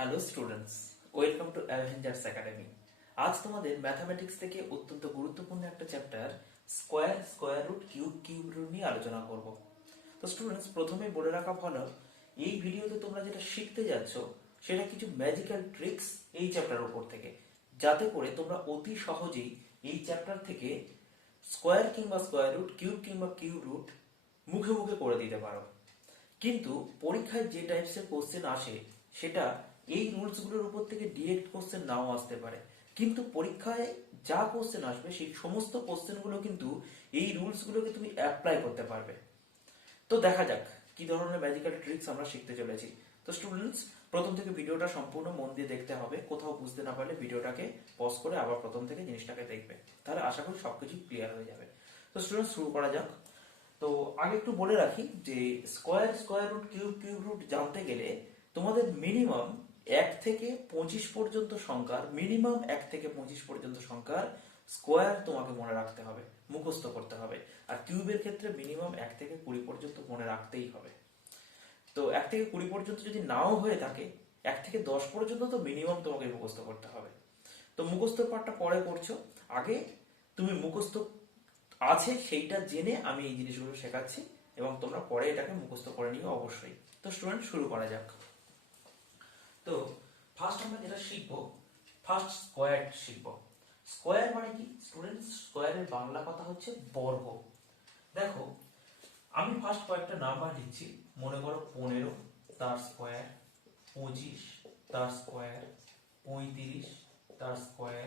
Hello students, welcome to Avengers academy. আজ তোমাদের mathematics থেকে অত্যন্ত গুরুত্বপূর্ণ একটা chapter square, square root, cube, cube root নিয়ে আলোচনা করব। তো স্টুডেন্টস, প্রথমে বলে রাখা ভালো, এই ভিডিওতে তোমরা যেটা শিখতে যাচ্ছ সেটা কিছু ম্যাজিক্যাল ট্রিক্স এই চ্যাপ্টার উপর থেকে, যাতে করে তোমরা অতি সহজেই এই চ্যাপ্টার থেকে স্কোয়ার কিংবা স্কোয়ার রুট, কিউব কিংবা কিউব রুট মুখে মুখে করে দিতে পারো। কিন্তু পরীক্ষায় যে টাইপসের কোশ্চেন আসে সেটা এই রুলস গুলোর উপর থেকে ডিরেক্ট কোশ্চেন নাও আসতে পারে, কিন্তু পরীক্ষায় যা কোশ্চেন আসবে সেই সমস্ত কোশ্চেন গুলো কিন্তু এই রুলস গুলোকে তুমি অ্যাপ্লাই করতে পারবে। তো দেখা যাক কি ধরনের ম্যাজিক্যাল ট্রিক্স আমরা শিখতে চলেছি। তো স্টুডেন্টস, প্রথম থেকে ভিডিওটা সম্পূর্ণ মন দিয়ে দেখতে হবে। কোথাও বুঝতে না পারলে ভিডিওটাকে পজ করে আবার প্রথম থেকে জিনিসটাকে দেখবে, তাহলে আশা করি সবকিছু ক্লিয়ার হয়ে যাবে। তো স্টুডেন্টস, শুরু করা যাক। তো আগে একটু বলে রাখি যে square, square root, cube, cube root জানতে গেলে তোমাদের মিনিমাম 1 থেকে 25 পর্যন্ত সংখ্যার, মিনিমাম 1 থেকে 25 পর্যন্ত সংখ্যার স্কোয়ার তোমাকে মনে রাখতে হবে, মুখস্থ করতে হবে। আর কিউবের ক্ষেত্রে মিনিমাম 1 থেকে 20 পর্যন্ত মনে রাখতেই হবে। তো 1 থেকে 20 পর্যন্ত যদি নাও হয়ে থাকে, 1 থেকে 10 পর্যন্ত তো মিনিমাম তোমাকে মুখস্থ করতে হবে। তো মুখস্থ পাঠটা পরে করছো, আগে তুমি মুখস্থ আছে সেইটা জেনে আমি এই জিনিসগুলো শেখাচ্ছি, এবং তোমরা পরে এটাকে মুখস্থ করে নিও অবশ্যই। তো স্টুডেন্ট, শুরু করা যাক। তো ফার্স্ট আমরা যেটা শিখবো, ফার্স্ট স্কোয়ার শিখবো। স্কোয়ার মানে কি স্টুডেন্ট? স্কোয়ারের বাংলা কথা হচ্ছে বর্গ। দেখো, আমি ফার্স্ট কয়েকটা নাম্বার লিখছি। মনে করো 15 তার স্কোয়ার, 25 তার স্কোয়ার, 35 তার স্কোয়ার।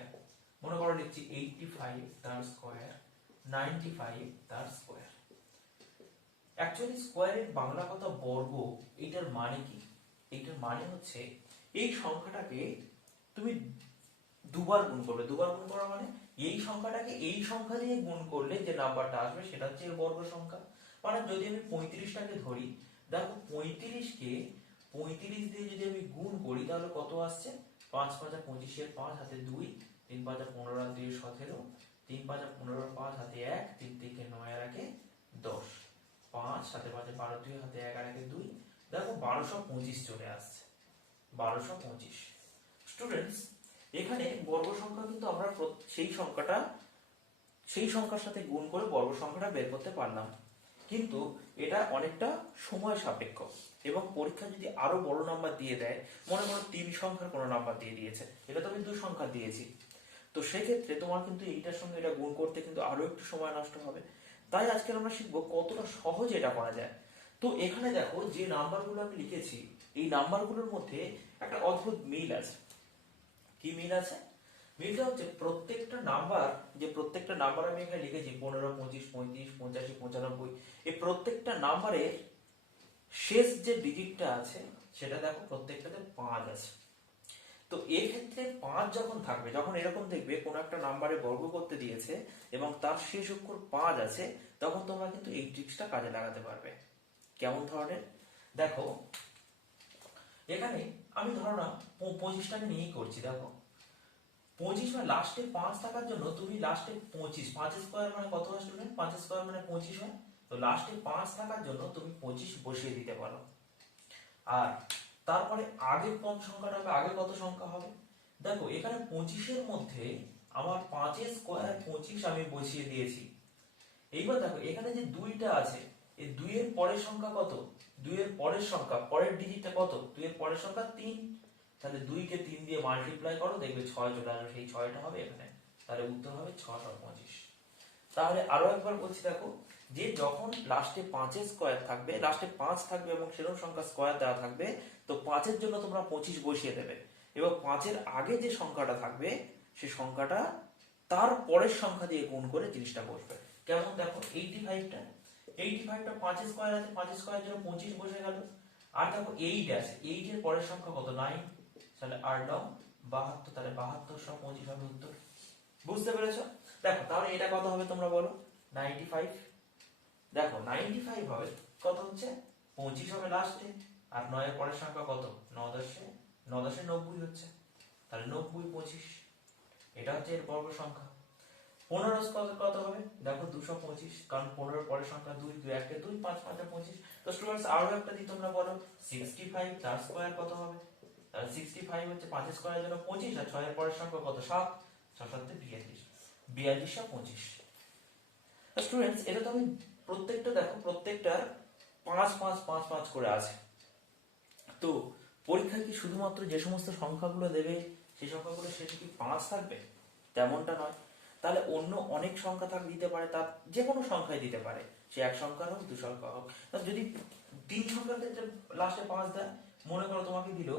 মনে করো লিখছি 85 তার স্কোয়ার, 95 তার স্কোয়ার। অ্যাকচুয়ালি স্কোয়ারের বাংলা কথা বর্গ। এটার মানে কি? এটার মানে হচ্ছে এই সংখ্যাটাকে তুমি দুবার গুণ করবে। দুবার গুণ করা মানে এই সংখ্যাটাকে এই সংখ্যা দিয়ে গুণ করলে যে নাম্বারটা আসবে সেটা হচ্ছে এর বর্গ সংখ্যা। মানে যদি আমি 35টাকে ধরি, দেখো 35কে 35 দিয়ে যদি আমি গুণ করি তাহলে কত আসছে? 5 5 25 5 হাতে 2, 3 5 15 আর 2 17, 3 5 15 5 হাতে 1, 3 থেকে 9 আর 1 10, 5 সাথে 5 12 2 হাতে 1 আর 1 2। দেখো 1225 চলে আসছে, 1225। স্টুডেন্টস, এখানে বর্গ সংখ্যা কিন্তু আমরা সেই সংখ্যার সাথে গুণ করে বর্গ সংখ্যাটা বের করতে পারলাম, কিন্তু এটা অনেকটা সময় সাপেক্ষ। এবং পরীক্ষা যদি আরো বড় নাম্বার দিয়ে দেয়, মনে করো 3 সংখ্যার কোনো নাম্বার দিয়ে দিয়েছে, এটা তো আমি 2 সংখ্যা দিয়েছি, তো সেক্ষেত্রে তোমার কিন্তু এইটার সঙ্গে এটা গুণ করতে কিন্তু আরো একটু সময় নষ্ট হবে। তাই আজকে আমরা শিখবো কতটা সহজে এটা করা যায়। তো এখানে দেখো, যে নাম্বারগুলো আমি লিখেছি এই নাম্বারগুলোর মধ্যে একটা অদ্ভুত মিল আছে। কি মিল আছে? মিলটা হচ্ছে প্রত্যেকটা নাম্বার আমি এখানে লিখেছি 15 25 35 85 95, এই প্রত্যেকটা নাম্বারের শেষ যে ডিজিটটা আছে সেটা দেখো প্রত্যেকটাতে 5 আছে। তো এই ক্ষেত্রে 5 যখন থাকবে, যখন এরকম দেখবে কোন একটা নাম্বারে বর্গ করতে দিয়েছে এবং তার শেষ অক্ষর 5 আছে, তখন তোমরা কিন্তু এই ট্রিক্সটা কাজে লাগাতে পারবে। কেমন ধরনের? দেখো, এখানে আমি ধরো না 25টাকে নিয়েই করছি। দেখো 25 মানে লাস্টে 5 থাকার জন্য তুমি লাস্টে 25, 5 স্কোয়ার মানে কত হয় স্টুডেন্ট? 5 স্কোয়ার মানে 25 হয়। তো লাস্টে 5 থাকার জন্য তুমি 25 বসিয়ে দিতে পারো। আর তারপরে আগে কোন সংখ্যাটা হবে, আগে কত সংখ্যা হবে? দেখো এখানে 25 এর মধ্যে আমার 5 স্কোয়ার 25 আমি বসিয়ে দিয়েছি। এইবার দেখো এখানে যে 2টা আছে, এই 2 এর পরের সংখ্যা কত? 2 এর পরের সংখ্যা, পরের ডিজিটটা কত? 2 এর পরের সংখ্যা 3। তাহলে 2 কে 3 দিয়ে মাল্টিপ্লাই করো, দেখবে 6 চলে আসবে, সেই 6টা হবে এখানে। তাহলে উত্তর হবে 625। তাহলে আরো একবার বলছি, দেখো যে যখন লাস্টে 5 এর স্কোয়ার থাকবে, লাস্টে 5 থাকবে এবং সেরকম সংখ্যা স্কোয়ার দেওয়া থাকবে, তো 5 এর জন্য তোমরা 25 বসিয়ে দেবে, এবং 5 এর আগে যে সংখ্যাটা থাকবে সেই সংখ্যাটা তার পরের সংখ্যা দিয়ে গুণ করে জিনিসটা বসবে। কেমন? দেখো 85টা 5 স্কোয়ার আছে, 5 স্কোয়ারের জন্য 25 বসে গেল। আর দেখো 8 আছে, 8 এর পরের সংখ্যা কত? 9। তাহলে 8 9 72, তাহলে 72 সব 25 হবে উত্তর। বুঝতে পেরেছো? দেখো তাহলে এটা কত হবে তোমরা বলো? 95। দেখো 95 হবে, কত হচ্ছে? 25 হবে লাস্টে, আর 9 এর পরের সংখ্যা কত? 9 10 90 হচ্ছে। তাহলে 90 25, এটা হচ্ছে এর বর্গ সংখ্যা। 15 কত হবে? দেখো 225, কারণ 15 এর পরের সংখ্যা 2, 2 1 2, 5 5 25। তো স্টুডেন্টস, আরো একটা দিই, তোমরা বলো 65 তার স্কয়ার কত হবে? 65 হচ্ছে 5 স্কয়ারের জন্য 25 আর 6 এর পরের সংখ্যা কত 7 6 7 42 42 আর 25। স্টুডেন্টস এটা তো আমি প্রত্যেকটা দেখো প্রত্যেকটা 5 5 5 5 করে আছে। তো পরীক্ষায় কি শুধুমাত্র যে সমস্ত সংখ্যাগুলো দেবে সেই সংখ্যাগুলো শেষে কি 5 থাকবে? তেমনটা নয়। তাহলে অন্য অনেক সংখ্যা দিতে পারে, তার যে কোনো সংখ্যাই দিতে পারে, সে এক সংখ্যার হোক দু সংখ্যা হোক। যদি 3 সংখ্যার ক্ষেত্রে লাস্টে 5 দেয়, মনে করো তোমাকে দিল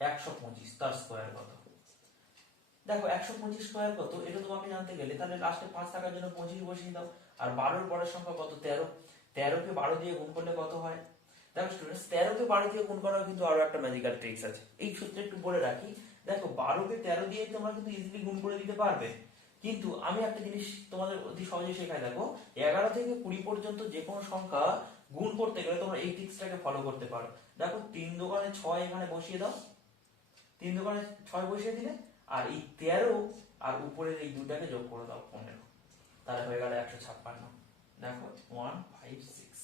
125, তার স্কয়ার কত? দেখো 125 স্কয়ার কত এটা তোমাকে জানতে গেলে তাহলে লাস্টে 5 থাকার জন্য 25 বসিয়ে দাও। আর 12 এর পরের সংখ্যা কত? 13। 13 কে 12 দিয়ে গুণ করলে কত হয়? দেখো স্টুডেন্টস 13 কে 12 দিয়ে গুণ করার কিন্তু আরো একটা ম্যাজিক্যাল ট্রিক্স আছে, এই সূত্রে একটু বলে রাখি। দেখো 12 কে 13 দিয়ে তোমরা কিন্তু ইজিলি গুণ করে দিতে পারবে, কিন্তু আমি একটা জিনিস তোমাদের অতি সহজে শেখাই। দেখো 11 থেকে 20 পর্যন্ত যে কোনো সংখ্যা গুণ করতে গেলে তোমরা এই ট্রিক্সটাকে ফলো করতে পারো। দেখো 3 দোকানে 6 এখানে বসিয়ে দাও, 3 দোকানে 6 বসিয়ে দিলে আর এই 13 আর উপরের এই দুটাকে যোগ করে দাও 15, তাহলে হয়ে গেল 156। দেখো 156,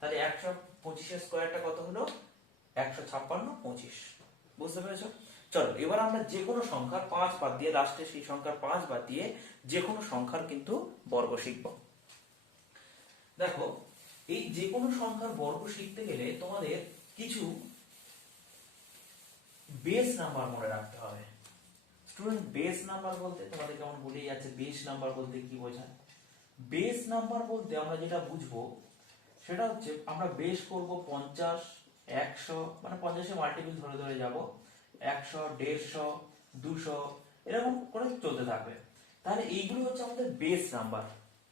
তাহলে 125 এর স্কয়ারটা কত হলো? 156 25। বুঝতে পেরেছো? চলো এবার আমরা যে কোনো সংখ্যার 5 বাদ দিয়ে, লাস্টে সেই সংখ্যার 5 বাদ দিয়ে যে কোনো সংখ্যার কিন্তু বর্গ শিখব। দেখো এই যে কোনো সংখ্যার বর্গ শিখতে গেলে তোমাদের কিছু বেস নাম্বার মনে রাখতে হবে। স্টুডেন্ট বেস নাম্বার বলতে তোমাদের কেমন ভুলেই যাচ্ছে, বেস নাম্বার বলতে কি বোঝায়? বেস নাম্বার বলতে আমরা যেটা বুঝবো সেটা হচ্ছে আমরা বেস করব 50 100, মানে 50 এর মাল্টিপল ধরে ধরে যাব, 100 150 200 এরকম করে চলতে থাকবে। তাহলে এইগুলো হচ্ছে আমাদের বেস নাম্বার।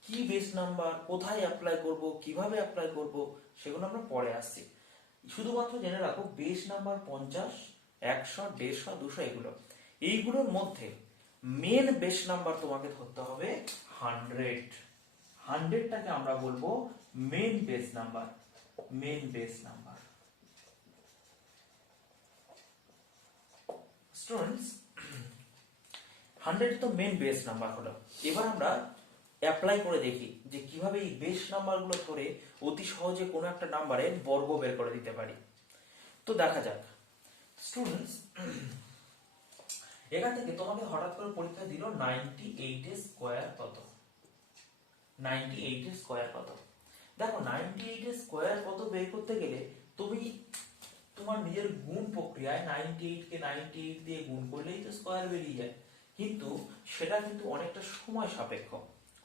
কি বেস নাম্বার, কোথায় অ্যাপ্লাই করব, কিভাবে অ্যাপ্লাই করব, সেগুলো আমরা পরে আসছি। শুধুমাত্র জেনে রাখো বেস নাম্বার 50 100 150 200 এগুলো, এইগুলোর মধ্যে মেন বেস নাম্বার তোমাকে ধরতে হবে 100। 100টাকে আমরা বলবো main base number, main base number. Students 100 তো মেন বেস নাম্বার হলো। এবার আমরা অ্যাপ্লাই করে দেখি যে কিভাবে এই বেস নাম্বারগুলো ধরে অতি সহজে কোনো একটা নাম্বারের বর্গ বের করে দিতে পারি। তো দেখা যাক স্টুডেন্টস, এখান থেকে তোমাকে হঠাৎ করে পরীক্ষা দিল 98 এর স্কয়ার কত? 98 এর স্কয়ার কত? দেখো 98 এর স্কয়ার কত বের করতে গেলে তুমি তোমার নিজের গুণ প্রক্রিয়ায় 98 কে 98 দিয়ে গুণ করলেই তো স্কয়ার বেরিয়ে যায়, কিন্তু সেটা কিন্তু অনেকটা সময় সাপেক্ষ,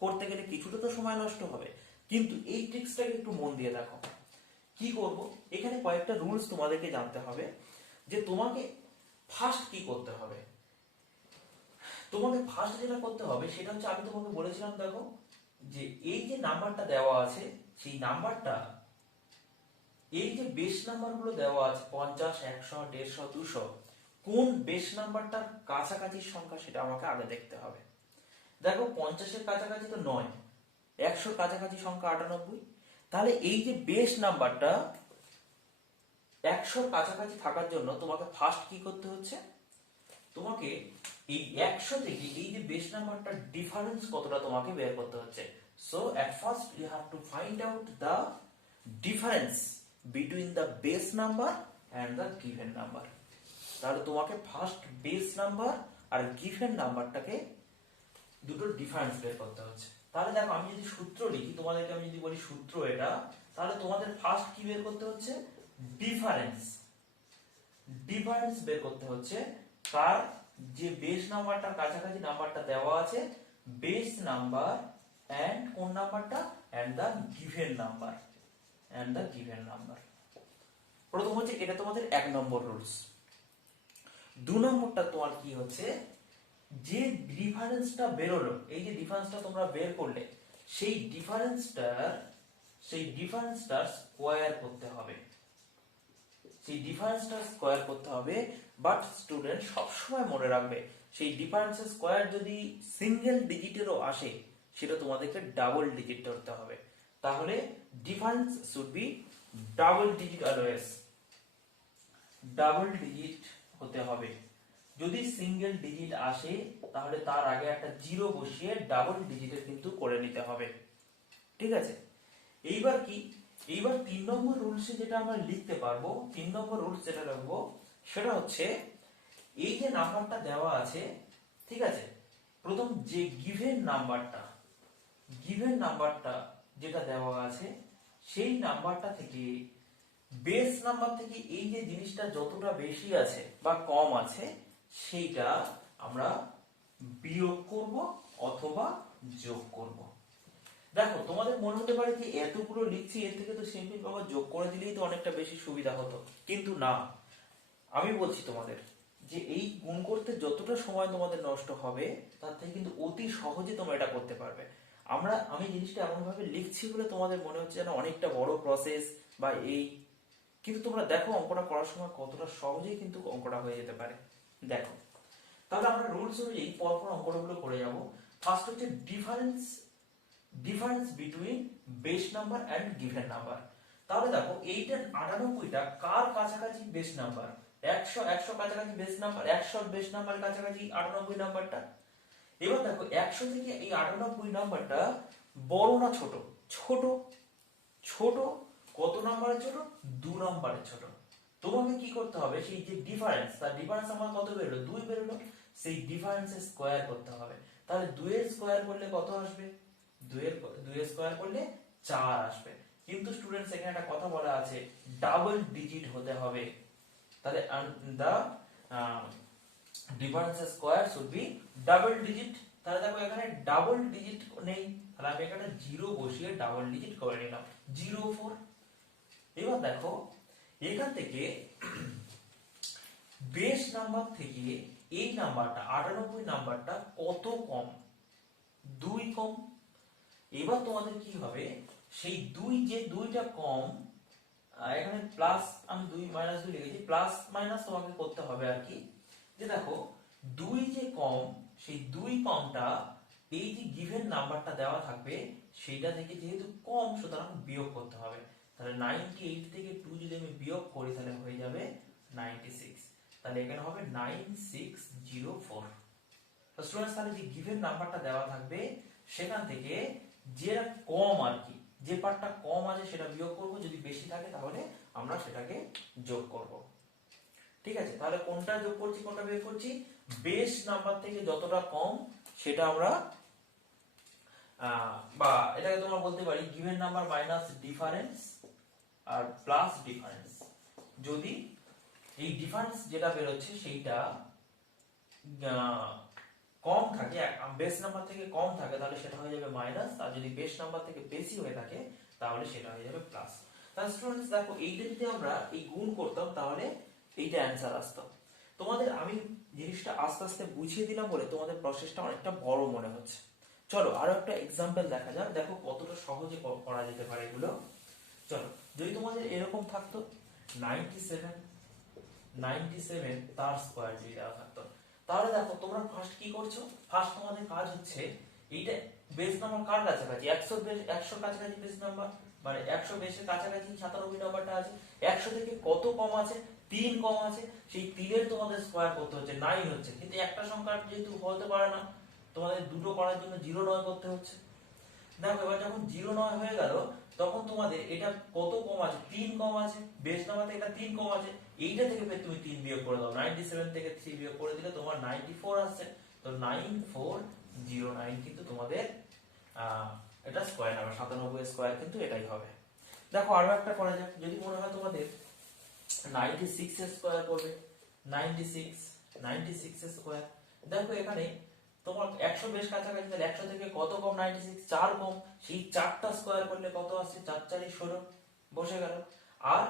করতে গেলে কিছুটা তো সময় নষ্ট হবে। কিন্তু এই ট্রিক্সটাকে একটু মন দিয়ে দেখো। কি করব, এখানে কয়েকটা রুলস তোমাদেরকে জানতে হবে। যে তোমাকে ফার্স্ট কি করতে হবে, তোমাকে ফার্স্ট যেটা করতে হবে সেটা হচ্ছে, আমি তোমাকে বলেছিলাম দেখো যে এই যে নাম্বারটা দেওয়া আছে সেই নাম্বারটা, এই যে বেস নাম্বারগুলো দেওয়া আছে 50 100 150 200, কোন বেস নাম্বারটার কাছাকাছি সংখ্যা সেটা আমাকে আগে দেখতে হবে। দেখো 50 এর কাছাকাছি তো 9, 100 এর কাছাকাছি সংখ্যা 98, তাহলে এই যে বেস নাম্বারটা 100 এর কাছাকাছি থাকার জন্য তোমাকে ফার্স্ট কি করতে হচ্ছে, তোমাকে এই 100 থেকে এই যে বেস নাম্বারটার ডিফারেন্স কতটা তোমাকে বের করতে হচ্ছে। So at first you have to find out the difference between the base number and the given number. তাহলে তোমাকে ফার্স্ট বেস নাম্বার আর গিভেন নাম্বারটাকে দুটো ডিফারেন্স বের করতে হচ্ছে। তাহলে দেখো আমি যদি সূত্র লিখি, তোমাদেরকে আমি যদি বলি সূত্র এটা, তাহলে তোমাদের ফার্স্ট কি বের করতে হচ্ছে? ডিফারেন্স। ডিফারেন্স বের করতে হচ্ছে কার, যে বেস নাম্বারটার কাছাকাছি নাম্বারটা দেওয়া আছে, বেস নাম্বার এন্ড কোন নাম্বারটা, and the given number, and the given number. প্রথম হচ্ছে এটা তোমাদের 1 নম্বর রুলস। 2 নম্বরটা তোমার কি হচ্ছে, যে ডিফারেন্সটা বেরোলো, এই যে ডিফারেন্সটা তোমরা বের করলে, সেই ডিফারেন্সটা স্কয়ার করতে হবে, সেই ডিফারেন্সটা স্কয়ার করতে হবে। বাট স্টুডেন্ট সবসময় মনে রাখবে, সেই ডিফারেন্সের স্কয়ার যদি সিঙ্গেল ডিজিটেরও আসে, সেটা তোমাদেরকে ডাবল ডিজিট ধরতে হবে। তাহলে difference should be double digit, always double digit হতে হবে। যদি সিঙ্গেল ডিজিট আসে তাহলে তার আগে একটা জিরো বসিয়ে ডাবল ডিজিটের কিন্তু করে নিতে হবে, ঠিক আছে? এইবার কি, এইবার 3 নম্বর রুলসে যেটা আমরা লিখতে পারবো, 3 নম্বর রুলস যেটা রাখবো সেটা হচ্ছে এই যে নাম্বারটা দেওয়া আছে, ঠিক আছে, প্রথম যে গিভেন নাম্বারটা যেটা দেওয়া আছে সেই নাম্বারটা থেকে বেস নাম্বার থেকে এই যে জিনিসটা যতটা বেশি আছে বা কম আছে সেইটা আমরা বিয়োগ করব অথবা যোগ করব। দেখো তোমাদের মনে হতে পারে যে এতগুলো লিখছি, এর থেকে তো সিম্পল বাবা যোগ করে দিলেই তো অনেকটা বেশি সুবিধা হতো, কিন্তু না, আমি বলছি তোমাদের যে এই গুণ করতে যতটা সময় তোমাদের নষ্ট হবে তার থেকে কিন্তু অতি সহজে তোমরা এটা করতে পারবে। আমি জিনিসটা এমন ভাবে লিখছি বলে তোমাদের মনে হচ্ছে যেন অনেকটা বড় প্রসেস বা এই, কিন্তু তোমরা দেখো অঙ্কটা করার সময় কতটা সহজেই কিন্তু অঙ্কটা হয়ে যেতে পারে। দেখো তাহলে আমরা রুলস অনুযায়ী পরপর অঙ্কগুলো করে যাব। ফার্স্ট হচ্ছে difference between base number and given number. তাহলে দেখো এইটা 98টা কার কাছাকাছি বেস নাম্বার? 100 কাছাকাছি বেস নাম্বার, 100 বেস নাম্বার কাছাকাছি 98 নাম্বারটা। এবার দেখো 100 থেকে এই 98 নাম্বারটা বড় না ছোট? ছোট। ছোট কত নাম্বারের ছোট? 2 নাম্বারের ছোট। তোমাকে কি করতে হবে, সেই যে ডিফারেন্স, তার ডিফারেন্স আমার কত বেরোলো? 2 বেরোলো, সেই ডিফারেন্সের স্কয়ার করতে হবে। তাহলে 2 এর স্কয়ার করলে কত আসবে? 2 এর স্কয়ার করলে 4 আসবে। কিন্তু স্টুডেন্টস এখানে একটা কথা বলা আছে, ডাবল ডিজিট হতে হবে। তাহলে the difference square should be double digit। তাহলে দেখো এখানে ডাবল ডিজিট নেই, তাহলে আমি এখানে 0 বসিয়ে ডাবল ডিজিট করে নিলাম 04। এবার দেখো এখান থেকে বেস নাম্বার থেকে এই নাম্বারটা 98 নাম্বারটা কত কম? 2 কম। এবার তোমাদের কি হবে, সেই 2 যে 2টা কম, এখানে প্লাস, আমি 2 মাইনাস 2 লিখেছি, প্লাস মাইনাস তোমাকে করতে হবে আর কি। যে দেখো 2 যে কম, সেই 2 কমটা এই যে গিভেন নাম্বারটা দেওয়া থাকবে সেইটা থেকে যেহেতু কম সুতরাং বিয়োগ করতে হবে। তাহলে 98 থেকে 2 যদি আমি বিয়োগ করি তাহলে হয়ে যাবে 96। তাহলে এখানে হবে 9604। তো স্টুডেন্টস তাহলে যে গিভেন নাম্বারটা দেওয়া থাকবে সেখান থেকে যেটা কম আর কি, যে পার্টটা কম আছে সেটা বিয়োগ করব, যদি বেশি থাকে তাহলে আমরা সেটাকে যোগ করব। ঠিক আছে, তাহলে কোনটা যোগ করছি কোনটা বিয়োগ করছি? বেস নাম্বার থেকে যতটা কম সেটা আমরা বা এটাকে তোমরা বলতে পারি গিভেন নাম্বার মাইনাস ডিফারেন্স আর প্লাস ডিফারেন্স। যদি এই ডিফারেন্স যেটা বের হচ্ছে সেইটা কম থাকে, বেস নাম্বার থেকে কম থাকে তাহলে সেটা হয়ে যাবে মাইনাস, আর যদি বেস নাম্বার থেকে বেশি হয়ে থাকে তাহলে সেটা হয়ে যাবে প্লাস। তাহলে স্টুডেন্টস দেখো এইটা যদি আমরা এই গুণ করতাম তাহলে এইটা অ্যানসার আসতো। তোমাদের আমি জিনিসটা আস্তে আস্তে বুঝিয়ে দিলাম বলে তোমাদের প্রসেসটা অনেকটা বড় মনে হচ্ছে। চলো আরো একটা এক্সাম্পল দেখা যাক, দেখো কতটা সহজে করা যেতে পারে এগুলো। চলো যদি তোমাদের এরকম থাকতো 97 তার স্কয়ার যদি দেওয়া থাকতো, তাহলে দেখো তোমরা ফার্স্ট কি করছো, ফার্স্ট তোমাদের কাজ হচ্ছে এইটা বেস নাম্বার কার কাছাকাছি? 100 কাছাকাছি বেস নাম্বার, মানে 100 বেসের কাছাকাছি 97 নাম্বারটা আছে। 100 থেকে কত কম আছে? 3 কম আছে, সেই 3 এর তোমাদের স্কয়ার করতে হচ্ছে 9 হচ্ছে, কিন্তু একটা সংখ্যা যেহেতু হতে পারে না তোমাদের দুটো করার জন্য 09 করতে হচ্ছে। দেখো এবার যখন 09 হয়ে গেল তখন তোমাদের এটা কত কম আছে? 3 কম আছে, বেস নাম্বার থেকে এটা 3 কম আছে, এইটা থেকে তুমি 3 বিয়োগ করে দাও, 97 থেকে 3 বিয়োগ করে দিলে তোমার 94 আসছে। তো 9409 কিন্তু তোমাদের এটা স্কয়ার নাম্বার, 97 স্কয়ার কিন্তু এটাই হবে। দেখো আরো একটা করা যাক, যদি মনে হয় তোমাদের 96 এর স্কয়ার করবে, 96 এর স্কয়ার। দেখো এখানে তোমার 100 বেশ কাছাকাছি, তাহলে 100 থেকে কত কম? 96, 4 কম, সেই 4টা স্কয়ার করলে কত আসছে? 4 4 16 বসে গেল। আর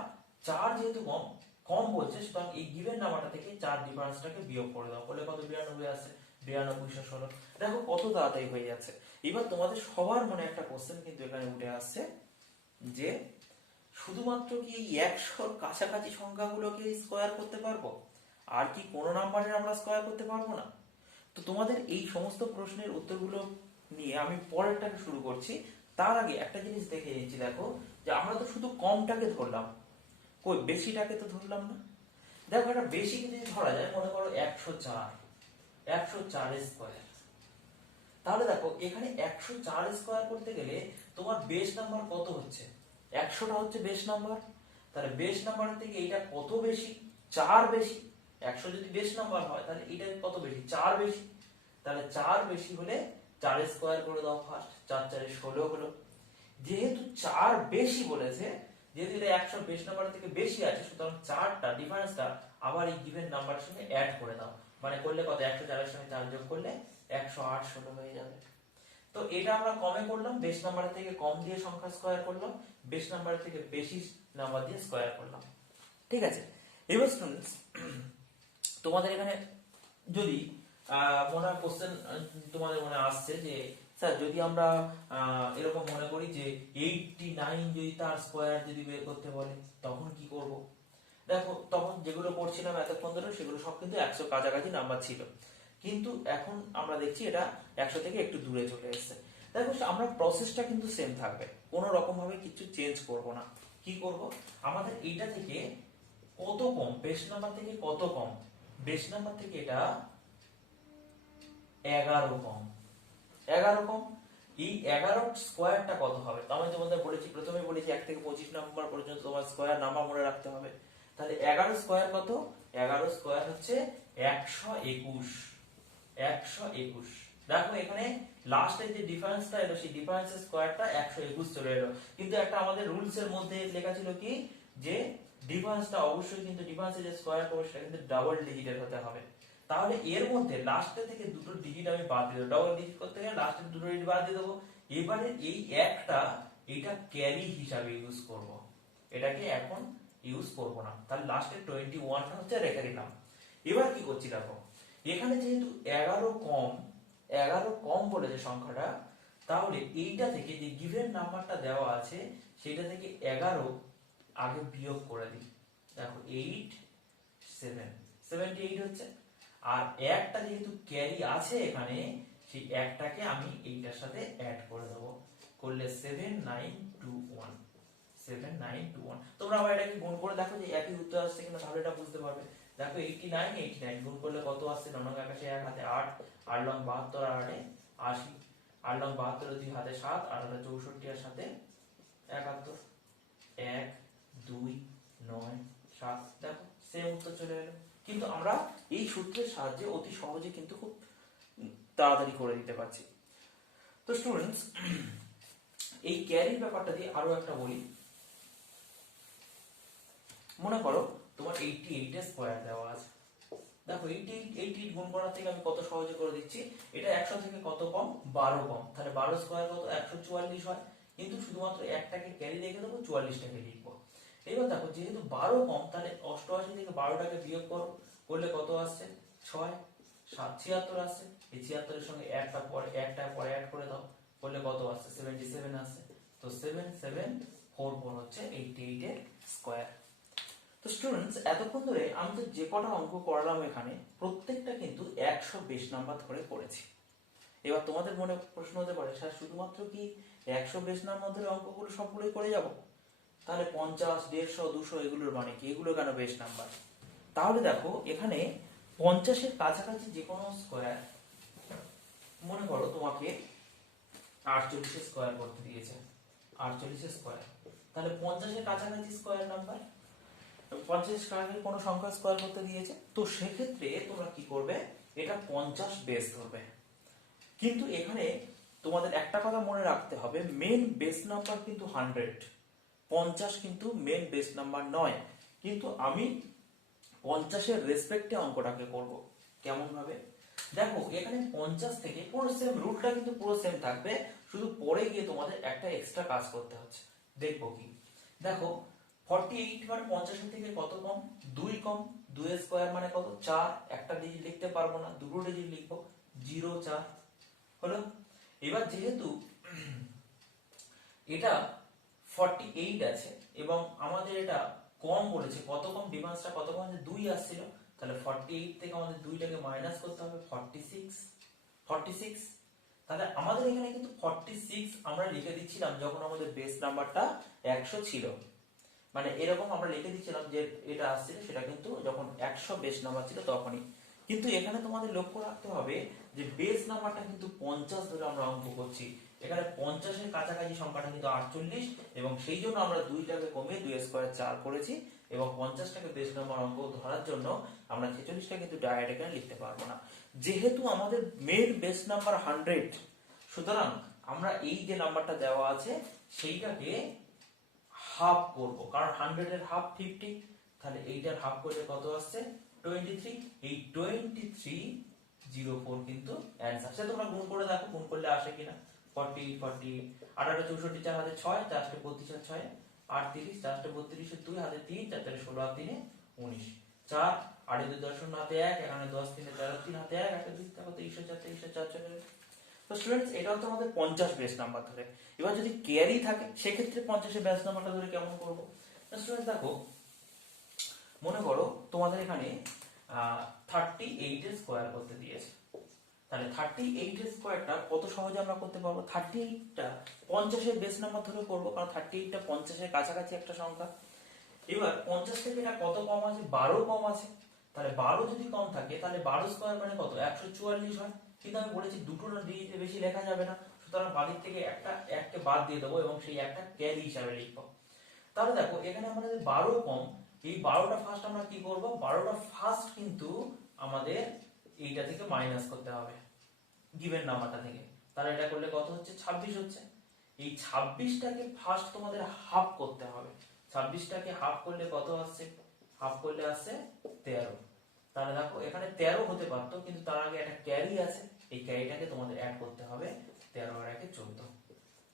4 যেহেতু কম কম বলছে সুতরাং এই গিভেন নাম্বারটা থেকে 4 ডিফারেন্সটাকে বিয়োগ করে দাও, করলে কত? 92 আসছে, 9216। দেখো কত তাড়াতাড়ি হয়ে যাচ্ছে। এবার তোমাদের সবার মনে একটা কোশ্চেন কিন্তু এখানে উঠে আসছে যে শুধুমাত্র কি এই 100 কাছাকাছি সংখ্যাগুলোকে স্কয়ার করতে পারবো, আর কি কোনো নাম্বারের আমরা স্কয়ার করতে পারবো না? তো তোমাদের এই সমস্ত প্রশ্নের উত্তরগুলো নিয়ে আমি পরেরটাকে শুরু করছি। তার আগে একটা জিনিস দেখে নিচ্ছি, দেখো যে আমরা তো শুধু কমটাকে ধরলাম, কই বেশিটাকে তো ধরলাম না। দেখো একটা বেশি যদি ধরা যায়, মনে করো 104 স্কয়ার, তাহলে দেখো এখানে 104 স্কয়ার করতে গেলে তোমার বেস নাম্বার কত হচ্ছে? 100টা হচ্ছে বেস নাম্বার, তাহলে বেস নাম্বারের থেকে এইটা কত বেশি? 4 বেশি, 100 যদি বেশ নাম্বার হয় তাহলে এটা কত বেশি, 4 বেশি। তাহলে 4 বেশি হলে 4 স্কয়ার করে দাও ফার্স্ট, 4 4 16 হলো। যেহেতু 4 বেশি বলেছে, যেহেতু এটা 100 বেশ নাম্বার থেকে বেশি আছে, সুতরাং 4টা ডিফারেন্সটা আবার এই গিভেন নাম্বারের সঙ্গে অ্যাড করে দাও। মানে করলে কত, 104 এর সঙ্গে 4 যোগ করলে 108 16 হয়ে যাবে। তো এটা আমরা কমে করলাম, বেশ নাম্বার থেকে কম দিয়ে সংখ্যা স্কয়ার করলাম, বেশ নাম্বার থেকে বেশি নাম্বার দিয়ে স্কয়ার করলাম। ঠিক আছে, এবার স্টুডেন্টস তোমাদের এখানে যদি মনে হয় কোশ্চেন তোমাদের মনে আসছে যে স্যার যদি আমরা এরকম মনে করি যে 89 যদি তার স্কয়ার যদি বের করতে বলে তখন কি করব। দেখো তখন যেগুলো পড়ছিলাম এতক্ষণ ধরে সেগুলো সব কিন্তু 100 কাছাকাছি নাম্বার ছিল, কিন্তু এখন আমরা দেখছি এটা 100 থেকে একটু দূরে চলে এসেছে। দেখো আমরা প্রসেসটা কিন্তু সেম থাকবে, কোনো রকম ভাবে কিছু চেঞ্জ করব না। কি করব, আমাদের এইটা থেকে কত কম, বেশ নাম্বার থেকে কত কম, বেশ নাম্বার থেকে এটা 11 কম, 11 কম। এই 11 স্কয়ারটা কত হবে, আমি তোমাদের বলেছি, প্রথমে বলেছি 1 থেকে 25 নাম্বার পর্যন্ত তোমার স্কয়ার নাম্বার মনে রাখতে হবে। তাহলে 11 স্কয়ার কত, 11 স্কয়ার হচ্ছে 121, 121। দেখো এখানে লাস্টে যে ডিফারেন্সটা এলো সেই ডিফারেন্সের স্কয়ারটা 121 চলে এলো, কিন্তু একটা আমাদের রুলস এর মধ্যে লেখা ছিল কি যে ডিফারেন্সটা অবশ্যই কিন্তু ডিফারেন্সের যে স্কয়ার করবে সেটা কিন্তু ডাবল ডিজিটের হতে হবে। তাহলে এর মধ্যে লাস্টে থেকে দুটো ডিজিট আমি বাদ দিয়ে দেবো, ডাবল ডিজিট করতে গেলে লাস্টের দুটো ডিজিট বাদ দিয়ে দেবো। এবারে এই একটা এটা ক্যারি হিসাবে ইউজ করব, এটাকে এখন ইউজ করব না, তাহলে লাস্টে 21টা হচ্ছে রেখে দিলাম। এবার কি করছি দেখো, এখানে যেহেতু 11 কম বলেছে সংখ্যাটা, তাহলে এইটা থেকে যে গিভেন নাম্বারটা দেওয়া আছে সেটা থেকে 11 আগে বিয়োগ করে দিই। দেখো 8 7 78 হচ্ছে, আর একটা যেহেতু ক্যারি আছে এখানে, সেই একটাকে আমি এইটার সাথে অ্যাড করে দেবো, করলে 7921, 7921। তোমরা আবার এটাকে গুণ করে দেখো যে একই উত্তর আসছে কিনা, তাহলে এটা বুঝতে পারবে। দেখো 89 গুণ করলে কত আসছে, 9 9 আকাশে 1 হাতে 8, 8 লং 72 আর 8 80, 8 লং 72 2 হাতে 7, 8 হাতে 64 আর সাথে 71, 1 2 9 7। দেখো সেম উত্তর চলে এলো, কিন্তু আমরা এই সূত্রের সাহায্যে অতি সহজে কিন্তু খুব তাড়াতাড়ি করে দিতে পারছি। তো স্টুডেন্টস এই ক্যারির ব্যাপারটা দিয়ে আরো একটা বলি। মনে করো তোমার 88 এর স্কয়ার দেওয়া আছে, দেখো 88 গুণ করার থেকে আমি কত সহজে করে দিচ্ছি, এটা 100 থেকে কত কম, 12 কম, তাহলে 12 স্কয়ার কত, 144 হয়, কিন্তু শুধুমাত্র একটাকে ক্যারি রেখে দেবো, 44টাকে লিখবো। এবার দেখো যেহেতু 12 কম, তাহলে 88 থেকে 12টাকে বিয়োগ করো, করলে কত আসছে, 6 7 76 আসছে। এই 76 এর সঙ্গে একটা পরে অ্যাড করে দাও, করলে কত আসছে, 77 আসছে। তো 7744 হচ্ছে 88 এর স্কয়ার। তো স্টুডেন্টস এতক্ষণ ধরে আমি তো যে কটা অঙ্ক করালাম এখানে প্রত্যেকটা কিন্তু 120 নাম্বার ধরে করেছি। এবার তোমাদের মনে প্রশ্ন হতে পারে স্যার শুধুমাত্র কি 120 নাম্বার ধরে অঙ্কগুলো সবগুলোই করে যাব, তাহলে 50 150 200 এগুলোর মানে কি, এগুলো কেন বেশ নাম্বার? তাহলে দেখো এখানে 50 এর কাছাকাছি যে কোনো স্কয়ার, মনে করো তোমাকে 48 এর স্কয়ার করতে দিয়েছে, 48 এর স্কয়ার, তাহলে 50 এর কাছাকাছি স্কয়ার নাম্বার, 50 এর কাছাকাছি কোনো সংখ্যা স্কয়ার করতে দিয়েছে, তো সেক্ষেত্রে তোমরা কি করবে, এটা 50 বেস ধরবে। কিন্তু এখানে তোমাদের একটা কথা মনে রাখতে হবে, মেন বেস নাম্বার কিন্তু 100, 50 কিন্তু মেন বেস নাম্বার নয়। কিন্তু আমি 50 এর রেসপেক্টে অঙ্কটাকে করব, কেমন ভাবে দেখো, এখানে 50 থেকে পুরো সেম রুলটা কিন্তু পুরো সেম থাকবে, শুধু পরে গিয়ে তোমাদের একটা এক্সট্রা কাজ করতে হচ্ছে। দেখবো কি, দেখো 48 মানে 50 এর থেকে কত কম, 2 কম, 2 এর স্কয়ার মানে কত, 4, একটা ডিজিট লিখতে পারবো না, দুটো ডিজিট লিখবো, 0 4 হলো। এবার যেহেতু এটা 48 আছে এবং আমাদের এটা কম বলেছে, কত কম, ডিফারেন্সটা কত কম, যে 2 আসছিল, তাহলে 48 থেকে আমাদের 2টাকে মাইনাস করতে হবে, 46, তাহলে আমাদের এখানে কিন্তু 46 আমরা লিখে দিচ্ছিলাম যখন আমাদের বেস নাম্বারটা 100 ছিল, মানে এরকম আমরা লিখে দিচ্ছিলাম যে এটা আসছিল, সেটা কিন্তু যখন 100 বেস নাম্বার ছিল তখনই। কিন্তু এখানে তোমাদের লক্ষ্য রাখতে হবে যে বেস নাম্বারটা কিন্তু 50 ধরে আমরা অঙ্ক করছি, এখানে 50 এর কাছাকাছি সংখ্যাটা কিন্তু 48, এবং সেই জন্য আমরা 2টাকে কমিয়ে 2 স্কয়ার 4 করেছি এবং 50টাকে বেস নাম্বার অঙ্ক ধরার জন্য আমরা 46টা কিন্তু ডাইরেক্ট এখানে লিখতে পারবো না। যেহেতু আমাদের মেন বেস নাম্বার 100, সুতরাং আমরা এই যে নাম্বারটা দেওয়া আছে সেইটাকে হাফ করব, কারণ 100 এর হাফ 50, তাহলে এইটার হাফ করলে কত আসছে 23। এই 2304 কিন্তু অ্যান্সার। সে তোমরা গুণ করে দেখো, গুণ করলে আসে কিনা। 40 40 18 64 4 হাতে 6 4 32 আর 6 38 4 32 2 হাতে 3 4 16 আর 3 19 4 8 2 10 0 হাতে 1 এখানে 10 3 4 3 হাতে 1 1 2 দেখো 23 4 23 4 চলে। তো স্টুডেন্টস এটা হচ্ছে আমাদের 50 বেস নাম্বার ধরে। এবার যদি ক্যারি থাকে সেক্ষেত্রে 50 এর বেস নাম্বারটা ধরে কেমন করব। তো স্টুডেন্টস দেখো, মনে করো তোমাদের এখানে 38 এর স্কয়ার করতে দিয়েছে, তাহলে 38 এর স্কয়ারটা কত সহজে আমরা করতে পারবো। 38টা 50 এর বেস নাম্বার ধরে করব, কারণ 38টা 50 এর কাছাকাছি একটা সংখ্যা। এবার 50 থেকে এটা কত কম আছে, 12 কম আছে। তাহলে 12 যদি কম থাকে তাহলে 12 স্কয়ার মানে কত 144 হয়। কিন্তু আমি বলেছি দুটো ডিজিটে বেশি লেখা যাবে না, সুতরাং বাদিক থেকে এককে বাদ দিয়ে দেবো এবং সেই একটা ক্যারি হিসাবে লিখবো। তাহলে দেখো এখানে আমাদের 12 কম, এই 12টা ফার্স্ট আমরা কি করব, 12টা ফার্স্ট কিন্তু আমাদের এইটা থেকে মাইনাস করতে হবে গিভেন নাম্বারটা থেকে। তাহলে এটা করলে কত হচ্ছে 26 হচ্ছে। এই 26টাকে ফার্স্ট তোমাদের হাফ করতে হবে। 26টাকে হাফ করলে কত আসছে, হাফ করলে আসছে 13। তাহলে দেখো এখানে 13 হতে পারতো, কিন্তু তার আগে একটা ক্যারি আছে, এই ক্যারিটাকে তোমাদের অ্যাড করতে হবে। 13 আর 1 14।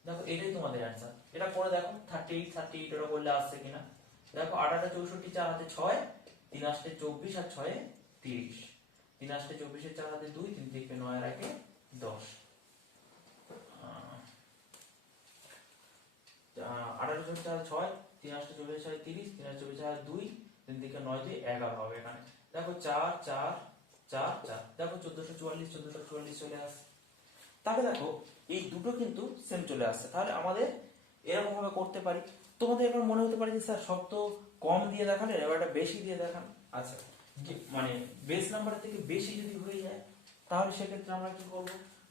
দেখো এটাই তোমাদের অ্যান্সার। এটা করে দেখো 38 এর করলে আসছে কিনা। দেখো 8 8 64 4 হাতে 6 3 8 24 আর 6 30 3 8 24 4 হাতে 2 3 3 9 আর 1 10 18 64 6 3 8 24 6 30 3 8 24 আর 2 3 3 9 2 11 হবে এখানে। দেখো 4 4 4 4 দেখো 1444 চলে আসছে। তাহলে দেখো এই দুটো কিন্তু সেম চলে আসছে। তাহলে আমাদের এরকম ভাবে করতে পারি। তোমাদের এখন মনে হতে পারে যে স্যার সব তো কম দিয়ে দেখালে, এবার একটা বেশি দিয়ে দেখান। আচ্ছা, মানে বেস নাম্বার থেকে বেশি যদি হয়ে যায় তাহলে সেক্ষেত্রে আমরা কি করব।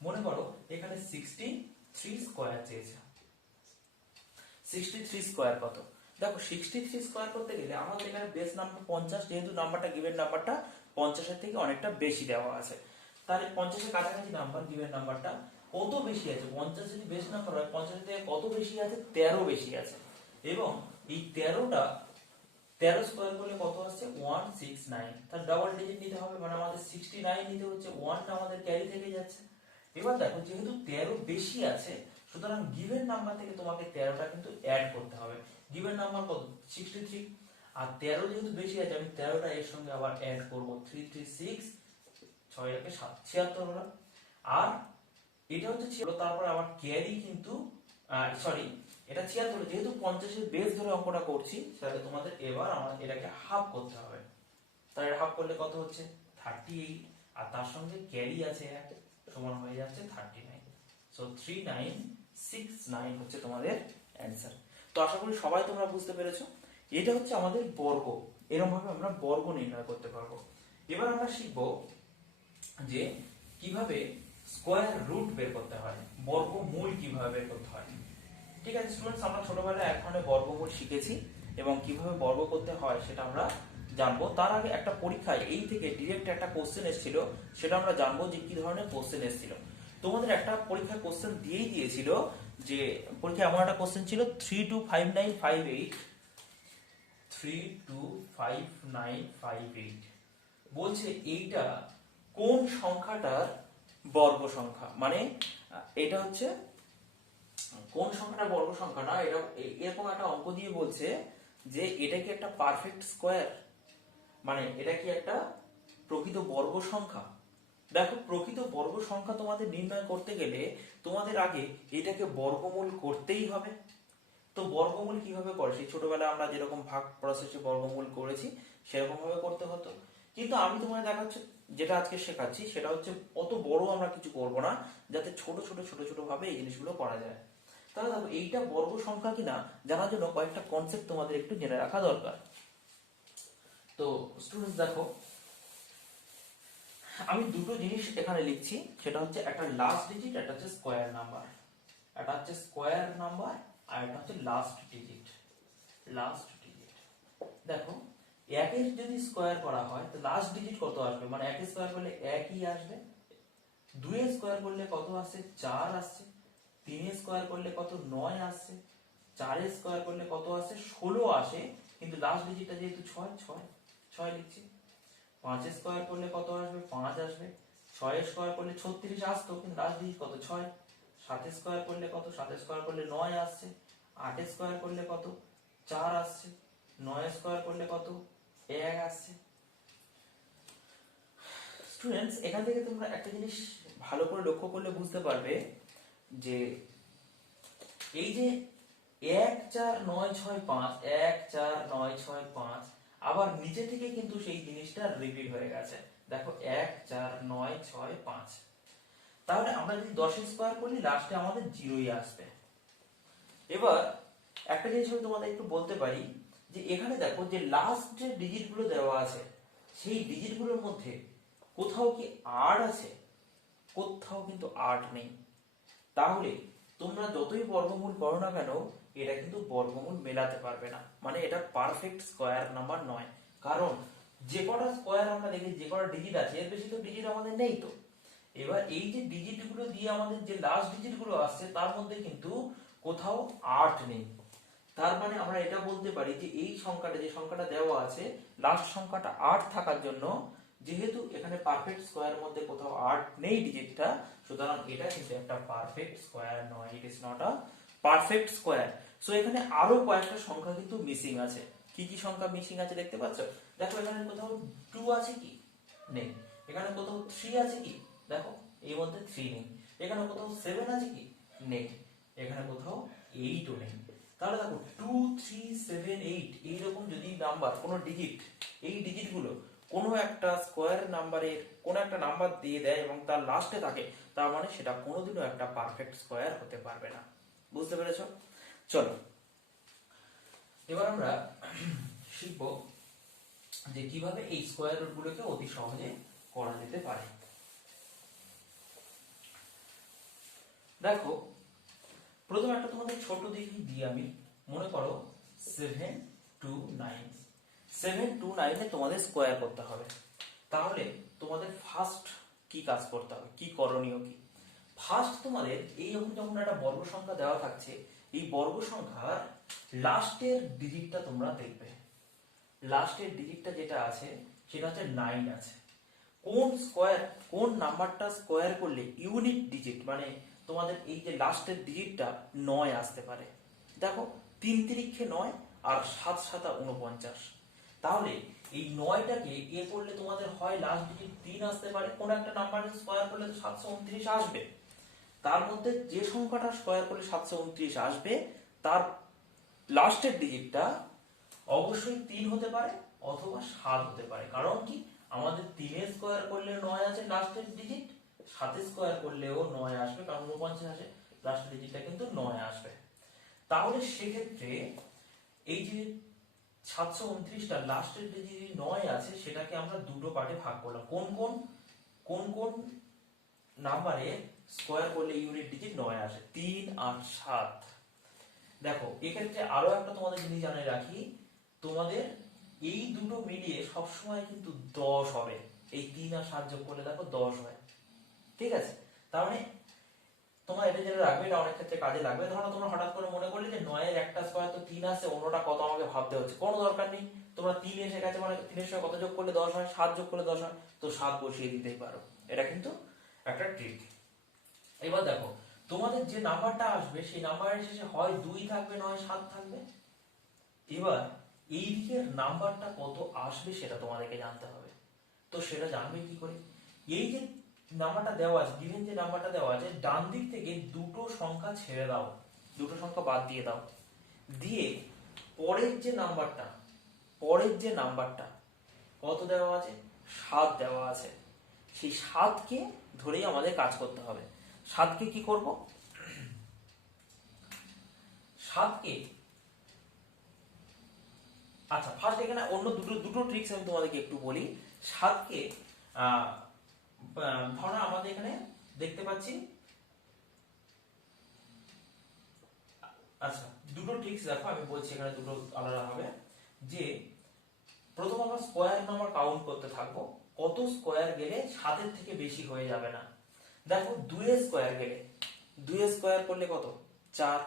মনে করো এখানে 63 স্কয়ার চেয়েছে। 63 স্কয়ার কত, দেখো 63 স্কয়ার করতে গেলে আমাদের এখানে বেস নাম্বার 50, যেহেতু নাম্বারটা গিভেন নাম্বারটা 50 এর থেকে অনেকটা বেশি দেওয়া আছে। তাহলে 50 এর কাছাকাছি নাম্বার গিভেন নাম্বারটা কত বেশি আছে, 50 যদি বেস নাম্বার হয় 50 থেকে কত বেশি আছে, 13 বেশি আছে। এবং এই 13টা 13 স্কয়ার করলে কত আসছে 169। তার ডাবল ডিজিট নিতে হবে, মানে আমাদের 69 নিতে হচ্ছে, 1টা আমাদের ক্যারি থেকে যাচ্ছে। এবার দেখো যেহেতু 13 বেশি আছে, সুতরাং গিভেন নাম্বার থেকে তোমাকে 13টা কিন্তু অ্যাড করতে হবে। গিভেন নাম্বার কত 63, আর 13 যেহেতু বেশি আছে আমি 13টা এর সঙ্গে আবার অ্যাড করব 336 6 একে 7 76 হলো। আর এটা হচ্ছে ছিল, তারপর আবার ক্যারি কিন্তু সরি এটা 76, যেহেতু 50 এর বেস ধরে অঙ্কটা করছি তাহলে তোমাদের এবার আমাদের এটাকে হাফ করতে হবে। তাহলে হাফ করলে কত হচ্ছে 38, আর তার সঙ্গে ক্যারি আছে 1 সমান হয়ে যাচ্ছে 39। সো 3969 হচ্ছে তোমাদের অ্যানসার। তো আশা করি সবাই তোমরা বুঝতে পেরেছো। এটা হচ্ছে আমাদের বর্গ, এরকম ভাবে আমরা বর্গ নির্ণয় করতে পারবো। এবার আমরা শিখবো যে কিভাবে স্কয়ার রুট বের করতে হয়, বর্গমূল কিভাবে বের করতে হয়। ঠিক আছে স্টুডেন্টস, আমরা ছোটবেলায় এক ধরনের বর্গমূল শিখেছি এবং কিভাবে বর্গ করতে হয় সেটা আমরা জানবো। তার আগে একটা পরীক্ষায় এই থেকে ডিরেক্ট একটা কোশ্চেন এসেছিল, সেটা আমরা জানবো যে কি ধরনের কোশ্চেন এসেছিল। তোমাদের একটা পরীক্ষায় কোশ্চেন দিয়েই দিয়েছিল, যে পরীক্ষায় এমন একটা কোশ্চেন ছিল 325958 325958 বলছে এইটা কোন সংখ্যাটার বর্গ সংখ্যা, মানে এটা হচ্ছে কোন সংখ্যাটার বর্গ সংখ্যা না, এটা এরকম একটা অঙ্ক দিয়ে বলছে যে এটা কি একটা পারফেক্ট স্কয়ার, মানে এটা কি একটা প্রকৃত বর্গ সংখ্যা। দেখো প্রকৃত বর্গ সংখ্যা তোমাদের নির্ণয় করতে গেলে তোমাদের আগে এটাকে বর্গমূল করতেই হবে। তো বর্গমূল কিভাবে করে, সেই ছোটবেলায় আমরা যেরকম ভাগ প্রসেসে বর্গমূল করেছি সেরকম ভাবে করতে হতো। কিন্তু আমি তোমাদের দেখাচ্ছি, যেটা আজকে শেখাচ্ছি সেটা হচ্ছে অত বড় আমরা কিছু করব না, যাতে ছোট ছোট ছোট ছোট ভাবে এই জিনিসগুলো করা যায়। তাহলে দেখো এইটা বর্গ সংখ্যা কিনা জানার জন্য কয়েকটা কনসেপ্ট তোমাদের একটু জেনে রাখা দরকার। তো স্টুডেন্টস দেখো, আমি দুটো জিনিস এখানে লিখছি, সেটা হচ্ছে একটা লাস্ট ডিজিট, একটা হচ্ছে স্কয়ার নাম্বার। একটা হচ্ছে স্কয়ার নাম্বার আর একটা হচ্ছে লাস্ট ডিজিট। লাস্ট ডিজিট দেখো একের যদি স্কোয়ার করা হয় তো লাস্ট ডিজিট কত আসবে, মানে একের স্কোয়ার করলে একই আসবে, দুইয়ের স্কোয়ার করলে কত আসছে, 4 আসছে, তিনের স্কোয়ার করলে কত, 9 আসছে, চারের স্কোয়ার করলে কত আসে, 16 আসে, কিন্তু লাস্ট ডিজিটটা যেহেতু 6 6 6 লিখছি। পাঁচের স্কোয়ার করলে কত আসবে, 5 আসবে, ছয়ের স্কোয়ার করলে 36 আসতো, কিন্তু লাস্ট ডিজিট কত, 6। সাতের স্কোয়ার করলে কত, সাতের স্কোয়ার করলে 9 আসছে, আটের স্কোয়ার করলে কত, 4 আসছে, 9 স্কোয়ার করলে কত, 1 আসছে। স্টুডেন্টস এখান থেকে তোমরা একটা জিনিস ভালো করে লক্ষ্য করলে বুঝতে পারবে যে এই যে 1 4 9 6 5 1 4 9 6 5 আবার নিচে থেকে কিন্তু সেই জিনিসটা রিপিট হয়ে গেছে। দেখো 1 4 9 6 5, তাহলে আমরা যদি 10 স্কোয়ার করি লাস্টে আমাদের 0ই আসবে। এবার একটা জিনিস আমি তোমাদের একটু বলতে পারি যে এখানে দেখো যে লাস্ট যে ডিজিট গুলো দেওয়া আছে সেই ডিজিট গুলোর মধ্যে কোথাও কি 8 আছে, কোথাও কিন্তু 8 নেই। তাহলে তোমরা যতই বর্গমূল করো না কেন এটা কিন্তু বর্গমূল মেলাতে পারবে না, মানে এটা পারফেক্ট স্কোয়ার নাম্বার নয়। কারণ যে কটা স্কোয়ার আমরা দেখি, যে কটা ডিজিট আছে এর বেশি তো ডিজিট আমাদের নেই। তো এবার এই যে ডিজিট গুলো দিয়ে আমাদের যে লাস্ট ডিজিট গুলো আসছে তার মধ্যে কিন্তু কোথাও 8 নেই। তার মানে আমরা এটা বলতে পারি যে এই সংখ্যাটা, যে সংখ্যাটা দেওয়া আছে লাস্ট সংখ্যাটা 8 থাকার জন্য, যেহেতু এখানে পারফেক্ট স্কোয়ারের মধ্যে কোথাও 8 নেই ডিজিটটা, সুতরাং এটা কিন্তু একটা পারফেক্ট স্কোয়ার নয়, it is not a perfect square. So এখানে আরো কয়েকটা সংখ্যা কিন্তু মিসিং আছে। কি কি সংখ্যা মিসিং আছে দেখতে পাচ্ছ? দেখো এখানে কোথাও 2 আছে কি, নেই। এখানে কোথাও 3 আছে কি, দেখো এর মধ্যে 3 নেই। এখানে কোথাও 7 আছে কি, নেই। এখানে কোথাও 8 ও নেই। তাহলে দেখো 2 3 7 8 এইরকম যদি নাম্বার কোনো ডিজিট, এই ডিজিট গুলো কোনো একটা স্কোয়ার নাম্বারের কোনো একটা নাম্বার দিয়ে দেয় এবং তার লাস্টে থাকে, তার মানে সেটা কোনোদিনও একটা পারফেক্ট স্কোয়ার হতে পারবে না। বুঝতে পেরেছো? চলো এবার আমরা শিখব যে কিভাবে এই স্কোয়ার রুট গুলোকে অতি সহজে করা যেতে পারে। দেখো প্রথমে একটা তোমাদের ছোট দেখি দিই আমি, মনে করো 7 2 9, 7 2 9 এ তোমাদের স্কোয়ার করতে হবে। তাহলে তোমাদের ফার্স্ট কি কাজ করতে হবে, কি করণীয় কি? ফার্স্ট তোমাদের এই যখন একটা বর্গ সংখ্যা দেওয়া থাকছে, এই বর্গ সংখ্যার লাস্টের ডিজিটটা তোমরা দেখবে। লাস্টের ডিজিটটা যেটা আছে সেটা হচ্ছে 9 আছে। কোন স্কোয়ার, কোন নাম্বারটা স্কোয়ার করলে ইউনিট ডিজিট, মানে তোমাদের এই যে লাস্টের ডিজিটটা 9 আসতে পারে? দেখো 3 তিরিক্ষে 9 আর 7 7 49। তাহলে এই 9টাকে এ করলে তোমাদের হয় লাস্ট ডিজিট 3 আসতে পারে, কোন একটা নাম্বারের স্কোয়ার করলে তো 729 আসবে। তার মধ্যে যে সংখ্যাটা স্কোয়ার করলে 729 আসবে তার লাস্টের ডিজিটটা অবশ্যই 3 হতে পারে অথবা 7 হতে পারে। কারণ কি, আমাদের 3 এর স্কোয়ার করলে 9 আছে লাস্টের ডিজিট, 7 এর স্কোয়ার করলেও 9 আসবে, কারণ 49 আসে, লাস্টের ডিজিটটা কিন্তু 9 আসবে। তাহলে সেক্ষেত্রে এই যে 729টা লাস্টের যে 9 আছে সেটাকে আমরা দুটো পার্টে ভাগ করলাম। কোন কোন কোন কোন নাম্বারে স্কোয়ার করলে ইউনিট ডিজিট 9 আসে? 3 আর 7। দেখো এক্ষেত্রে আরো একটা তোমাদের জিনিস জানিয়ে রাখি, তোমাদের এই দুটো মিলিয়ে সবসময় কিন্তু 10 হবে। এই 3 আর 7 যোগ করলে দেখো 10 হয়। ঠিক আছে? তার মানে তোমরা এটা জেনে রাখবে, এটা অনেক ক্ষেত্রে কাজে লাগবে। ধরো তোমরা হঠাৎ করে মনে করলে যে 9 এর একটা স্কয়ার তো 3 আছে, অন্যটা কত আমাকে ভাবতে হচ্ছে, কোনো দরকার নেই। তোমরা 3 এসে গেছে মানে 3 এর সঙ্গে কত যোগ করলে 10 হয়, 7 যোগ করলে 10 হয়, তো 7 বসিয়ে দিতেই পারো। এটা কিন্তু একটা ট্রিক। এবার দেখো তোমাদের যে নাম্বারটা আসবে সেই নাম্বারের শেষে হয় 2 থাকবে নয় 7 থাকবে। এবার এই দিকের নাম্বারটা কত আসবে সেটা তোমাদেরকে জানতে হবে। তো সেটা জানবে কি করে? এই যে নাম্বারটা দেওয়া আছে, গিভেন যে নাম্বারটা দেওয়া আছে, ডান দিক থেকে দুটো সংখ্যা ছেড়ে দাও, দুটো সংখ্যা বাদ দিয়ে দাও, দিয়ে পরের যে নাম্বারটা, পরের যে নাম্বারটা কত দেওয়া আছে, 7 দেওয়া আছে, সেই 7কে ধরেই আমাদের কাজ করতে হবে। 7কে কি করব? 7কে, আচ্ছা ফার্স্ট এখানে অন্য দুটো দুটো ট্রিক্স আমি তোমাদেরকে একটু বলি। 7কে ধরো আমাদের এখানে দেখতে পাচ্ছি, আচ্ছা দুটো ট্রিক্স দেখো আমি বলছি, এখানে দুটো আলাদা হবে। যে প্রথম আমরা স্কোয়ার নাম্বার কাউন্ট করতে থাকবো, কত স্কোয়ার গেলে 7 থেকে বেশি হয়ে যাবে না। দেখো 2 স্কোয়ার গেলে, 2 স্কোয়ার করলে কত 4,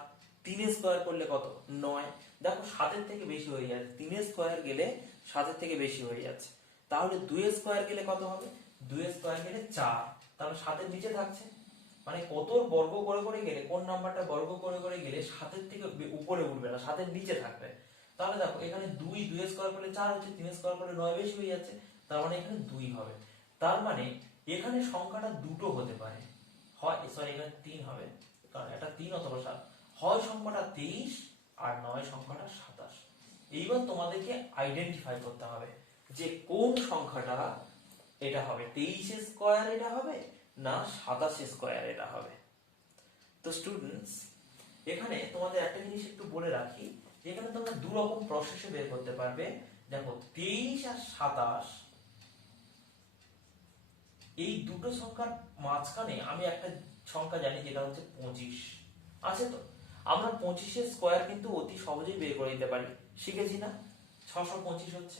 3 স্কোয়ার করলে কত 9। দেখো 7 থেকে বেশি হয়ে যাচ্ছে, 3 স্কোয়ার গেলে 7 থেকে বেশি হয়ে যাচ্ছে। তাহলে 2 স্কোয়ার গেলে কত হবে, 2 স্কোয়ার গেলে 4, তাহলে 7 নিচে থাকছে। মানে কত বর্গ করে করে গেলে, কোন নাম্বারটা বর্গ করে করে গেলে 7 থেকে উপরে উঠবে না, 7 নিচে থাকবে। তাহলে দেখো এখানে 2 স্কোয়ার করলে 4 হচ্ছে, 3 স্কোয়ার করলে 9 বেশি হয়ে যাচ্ছে, তার মানে এখানে 2 হবে। তার মানে এখানে সংখ্যাটা দুটো হতে পারে, হয় সরি এখানে 3 হবে, কারণ এটা 3 অথবা 7, হয় সংখ্যাটা 23 আর 9 সংখ্যাটা 27। এইবার তোমাদেরকে আইডেন্টিফাই করতে হবে যে কোন সংখ্যাটা এটা হবে, 23 স্কোয়ার এটা হবে না 27 স্কোয়ার এটা হবে। তো স্টুডেন্টস এখানে তোমাদের একটা জিনিস একটু বলে রাখি, এখানে তোমরা দু রকম প্রসেসে বের করতে পারবে। দেখো 23 আর 27 এই দুটো সংখ্যার মাঝখানে আমি একটা সংখ্যা জানি যেটা হচ্ছে 25 আছে। তো আমরা 25 স্কোয়ার কিন্তু অতি সহজেই বের করে দিতে পারি, শিখেছি না? 625 হচ্ছে,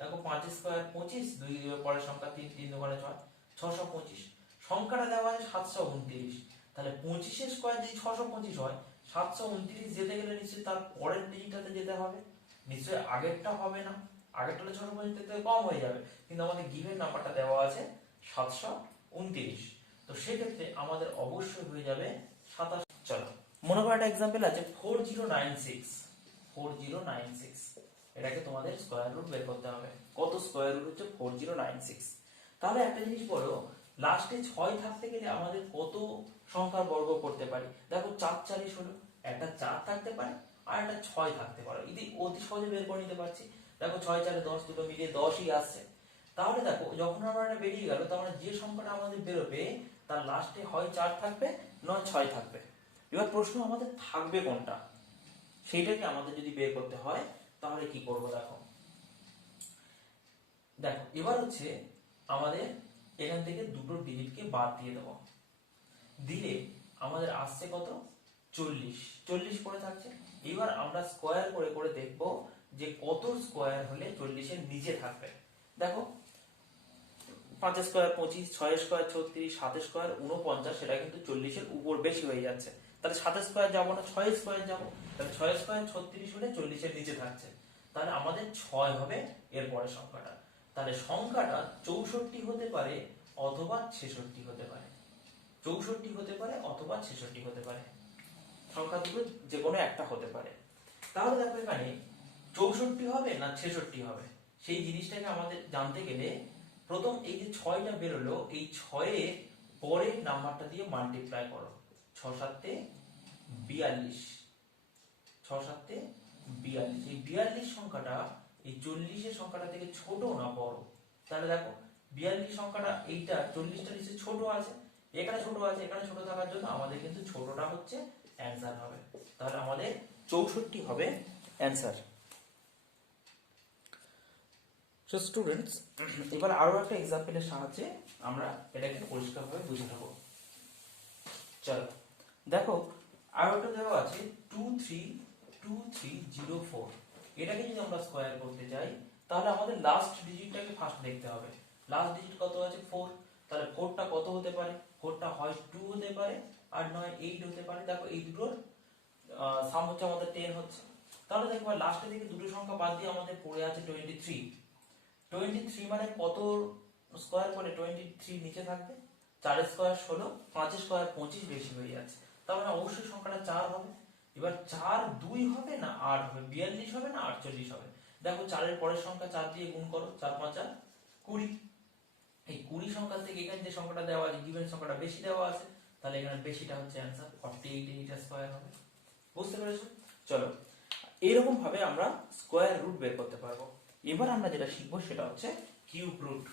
দেখো 5 স্কোয়ার 25, 2 পরের সংখ্যা 3, 3 2 6, 625। সংখ্যাটা দেওয়া আছে 729, তাহলে 25 স্কোয়ার যদি 625 হয়, 729 যেতে গেলে নিশ্চয়ই তার পরের ডিজিটটাতে যেতে হবে, নিশ্চয়ই আগেরটা হবে না, আগেরটা হলে 625 থেকে কম হয়ে যাবে, কিন্তু আমাদের গিভেন নাম্বারটা দেওয়া আছে 729। তো সেক্ষেত্রে আমাদের অবশ্যই হয়ে যাবে 27। চলো মনে করো একটা এক্সাম্পল আছে 4096, 4096 এটাকে তোমাদের স্কয়ার রুট বের করতে হবে। কত স্কয়ার রুট হচ্ছে 4096। তাহলে একটা জিনিস বলো, লাস্টে 6 থাকতে গেলে আমাদের কত সংখ্যার বর্গ করতে পারি? দেখো 4 4 16, একটা 4 থাকতে পারে আর একটা 6 থাকতে পারে, এটি অতি সহজে বের করে নিতে পারছি। দেখো 6 4 10, দুটো মিলিয়ে 10ই আসছে। তাহলে দেখো যখন আমরা এটা বেরিয়ে গেল, তার মানে যে সংখ্যাটা আমাদের বেরোবে তার লাস্টে হয় 4 থাকবে নয় 6 থাকবে। এবার প্রশ্ন আমাদের থাকবে কোনটা, সেইটাকে আমাদের যদি বের করতে হয় তাহলে কি করব? দেখো দেখো এবার হচ্ছে আমাদের এখান থেকে দুটো ডিজিটকে বাদ দিয়ে দেবো, দিলে আমাদের আসছে কত 40, 40 পড়ে থাকছে। এবার আমরা স্কোয়ার করে করে দেখব যে কত স্কোয়ার হলে 40 এর নিচে থাকবে। দেখো 5 স্কোয়ার 25, 6 স্কোয়ার 36, 7 স্কোয়ার 49, সেটা কিন্তু 40 এর উপর বেশি হয়ে যাচ্ছে। তাহলে 7 স্কোয়ার যাবো না, 6 স্কোয়ার যাবো। তাহলে 6 স্কোয়ার 36 হলে 40 এর নিচে থাকছে, তাহলে আমাদের 6 হবে এর পরের সংখ্যাটা। তাহলে সংখ্যাটা 64 হতে পারে অথবা 66 হতে পারে, 64 হতে পারে অথবা 66 হতে পারে, সংখ্যা দুটো যে কোনো একটা হতে পারে। তাহলে দেখো এখানে 64 হবে না 66 হবে, সেই জিনিসটাকে আমাদের জানতে গেলে প্রথম এই যে 6টা বেরোলো, এই 6 এর পরের নাম্বারটা দিয়ে মাল্টিপ্লাই করো, 6 7 42, 6 7 42। এই 42 সংখ্যাটা এই 40 এর সংখ্যাটা থেকে ছোট না বড়? তাহলে দেখো 42 সংখ্যাটা এইটা 40টা নিচে ছোট আছে, এখানে ছোট আছে, এখানে ছোট থাকার জন্য আমাদের কিন্তু ছোটটা হচ্ছে অ্যান্সার হবে। তাহলে আমাদের 64 হবে অ্যান্সার। সো স্টুডেন্টস এবার আরো একটা এক্সাম্পলের সাহায্যে আমরা এটাকে পরিষ্কারভাবে বুঝে নেব। চলো দেখো আরো একটা দেওয়া আছে 232304, এটাকে যদি আমরা স্কয়ার করতে চাই তাহলে আমাদের লাস্ট ডিজিটটাকে ফার্স্ট দেখতে হবে। লাস্ট ডিজিট কত আছে 4, তাহলে 4টা কত হতে পারে? 4টা হয় 2 হতে পারে আর নয় 8 হতে পারে। দেখো এই দুটোর সাম হচ্ছে আমাদের 10 হচ্ছে। তাহলে দেখো লাস্টে থেকে দুটো সংখ্যা বাদ দিয়ে আমাদের পড়ে আছে 23। 23 মানে কত স্কয়ার করে 23 নিচে থাকবে? 4 স্কয়ার 16, 5 স্কয়ার 25 বেশি হয়ে যাচ্ছে, তার মানে অবশ্যই সংখ্যাটা 4 হবে। এবার 4 2 হবে না 8 হবে, 42 হবে না 48 হবে? দেখো 4 এর পরের সংখ্যা 4 দিয়ে গুণ করো, 4 5 20। এই 20 সংখ্যা থেকে এখানে যে সংখ্যাটা দেওয়া আছে গিভেন সংখ্যাটা বেশি দেওয়া আছে, তাহলে এখানে বেশিটা হচ্ছে অ্যানসার, 48 এটা স্কয়ার হবে। বুঝতে পেরেছো? চলো এইরকম ভাবে আমরা স্কয়ার রুট বের করতে পারবো। এবার আমরা যেটা শিখবো সেটা হচ্ছে কিউব রুট।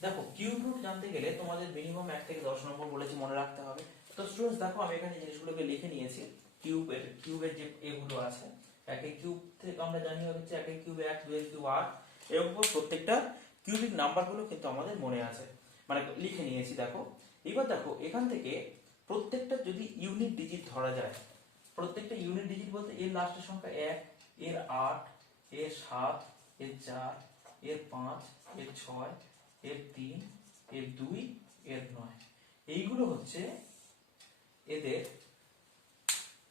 দেখো কিউব রুট জানতে গেলে তোমাদের মিনিমাম 1 থেকে 10 নম্বর বলেছি মনে রাখতে হবে। তো স্টুডেন্টস দেখো আমি এখানে জিনিসগুলোকে লিখে নিয়েছি, কিউবের যে এগুলো আছে, একের কিউব থেকে আমরা জানি হচ্ছে একের কিউব 1, 2 এর কিউব 8, এরকম প্রত্যেকটা কিউবিক নাম্বারগুলো কিন্তু আমাদের মনে আছে, মানে লিখে নিয়েছি। দেখো এবার দেখো এখান থেকে প্রত্যেকটা যদি ইউনিট ডিজিট ধরা যায়, প্রত্যেকটা ইউনিট ডিজিট বলতে এর লাস্টের সংখ্যা 1, এর 8, এর 7, এর 4, এর 5, এর 6, এর 3, এর 2, এর 9। এইগুলো হচ্ছে এদের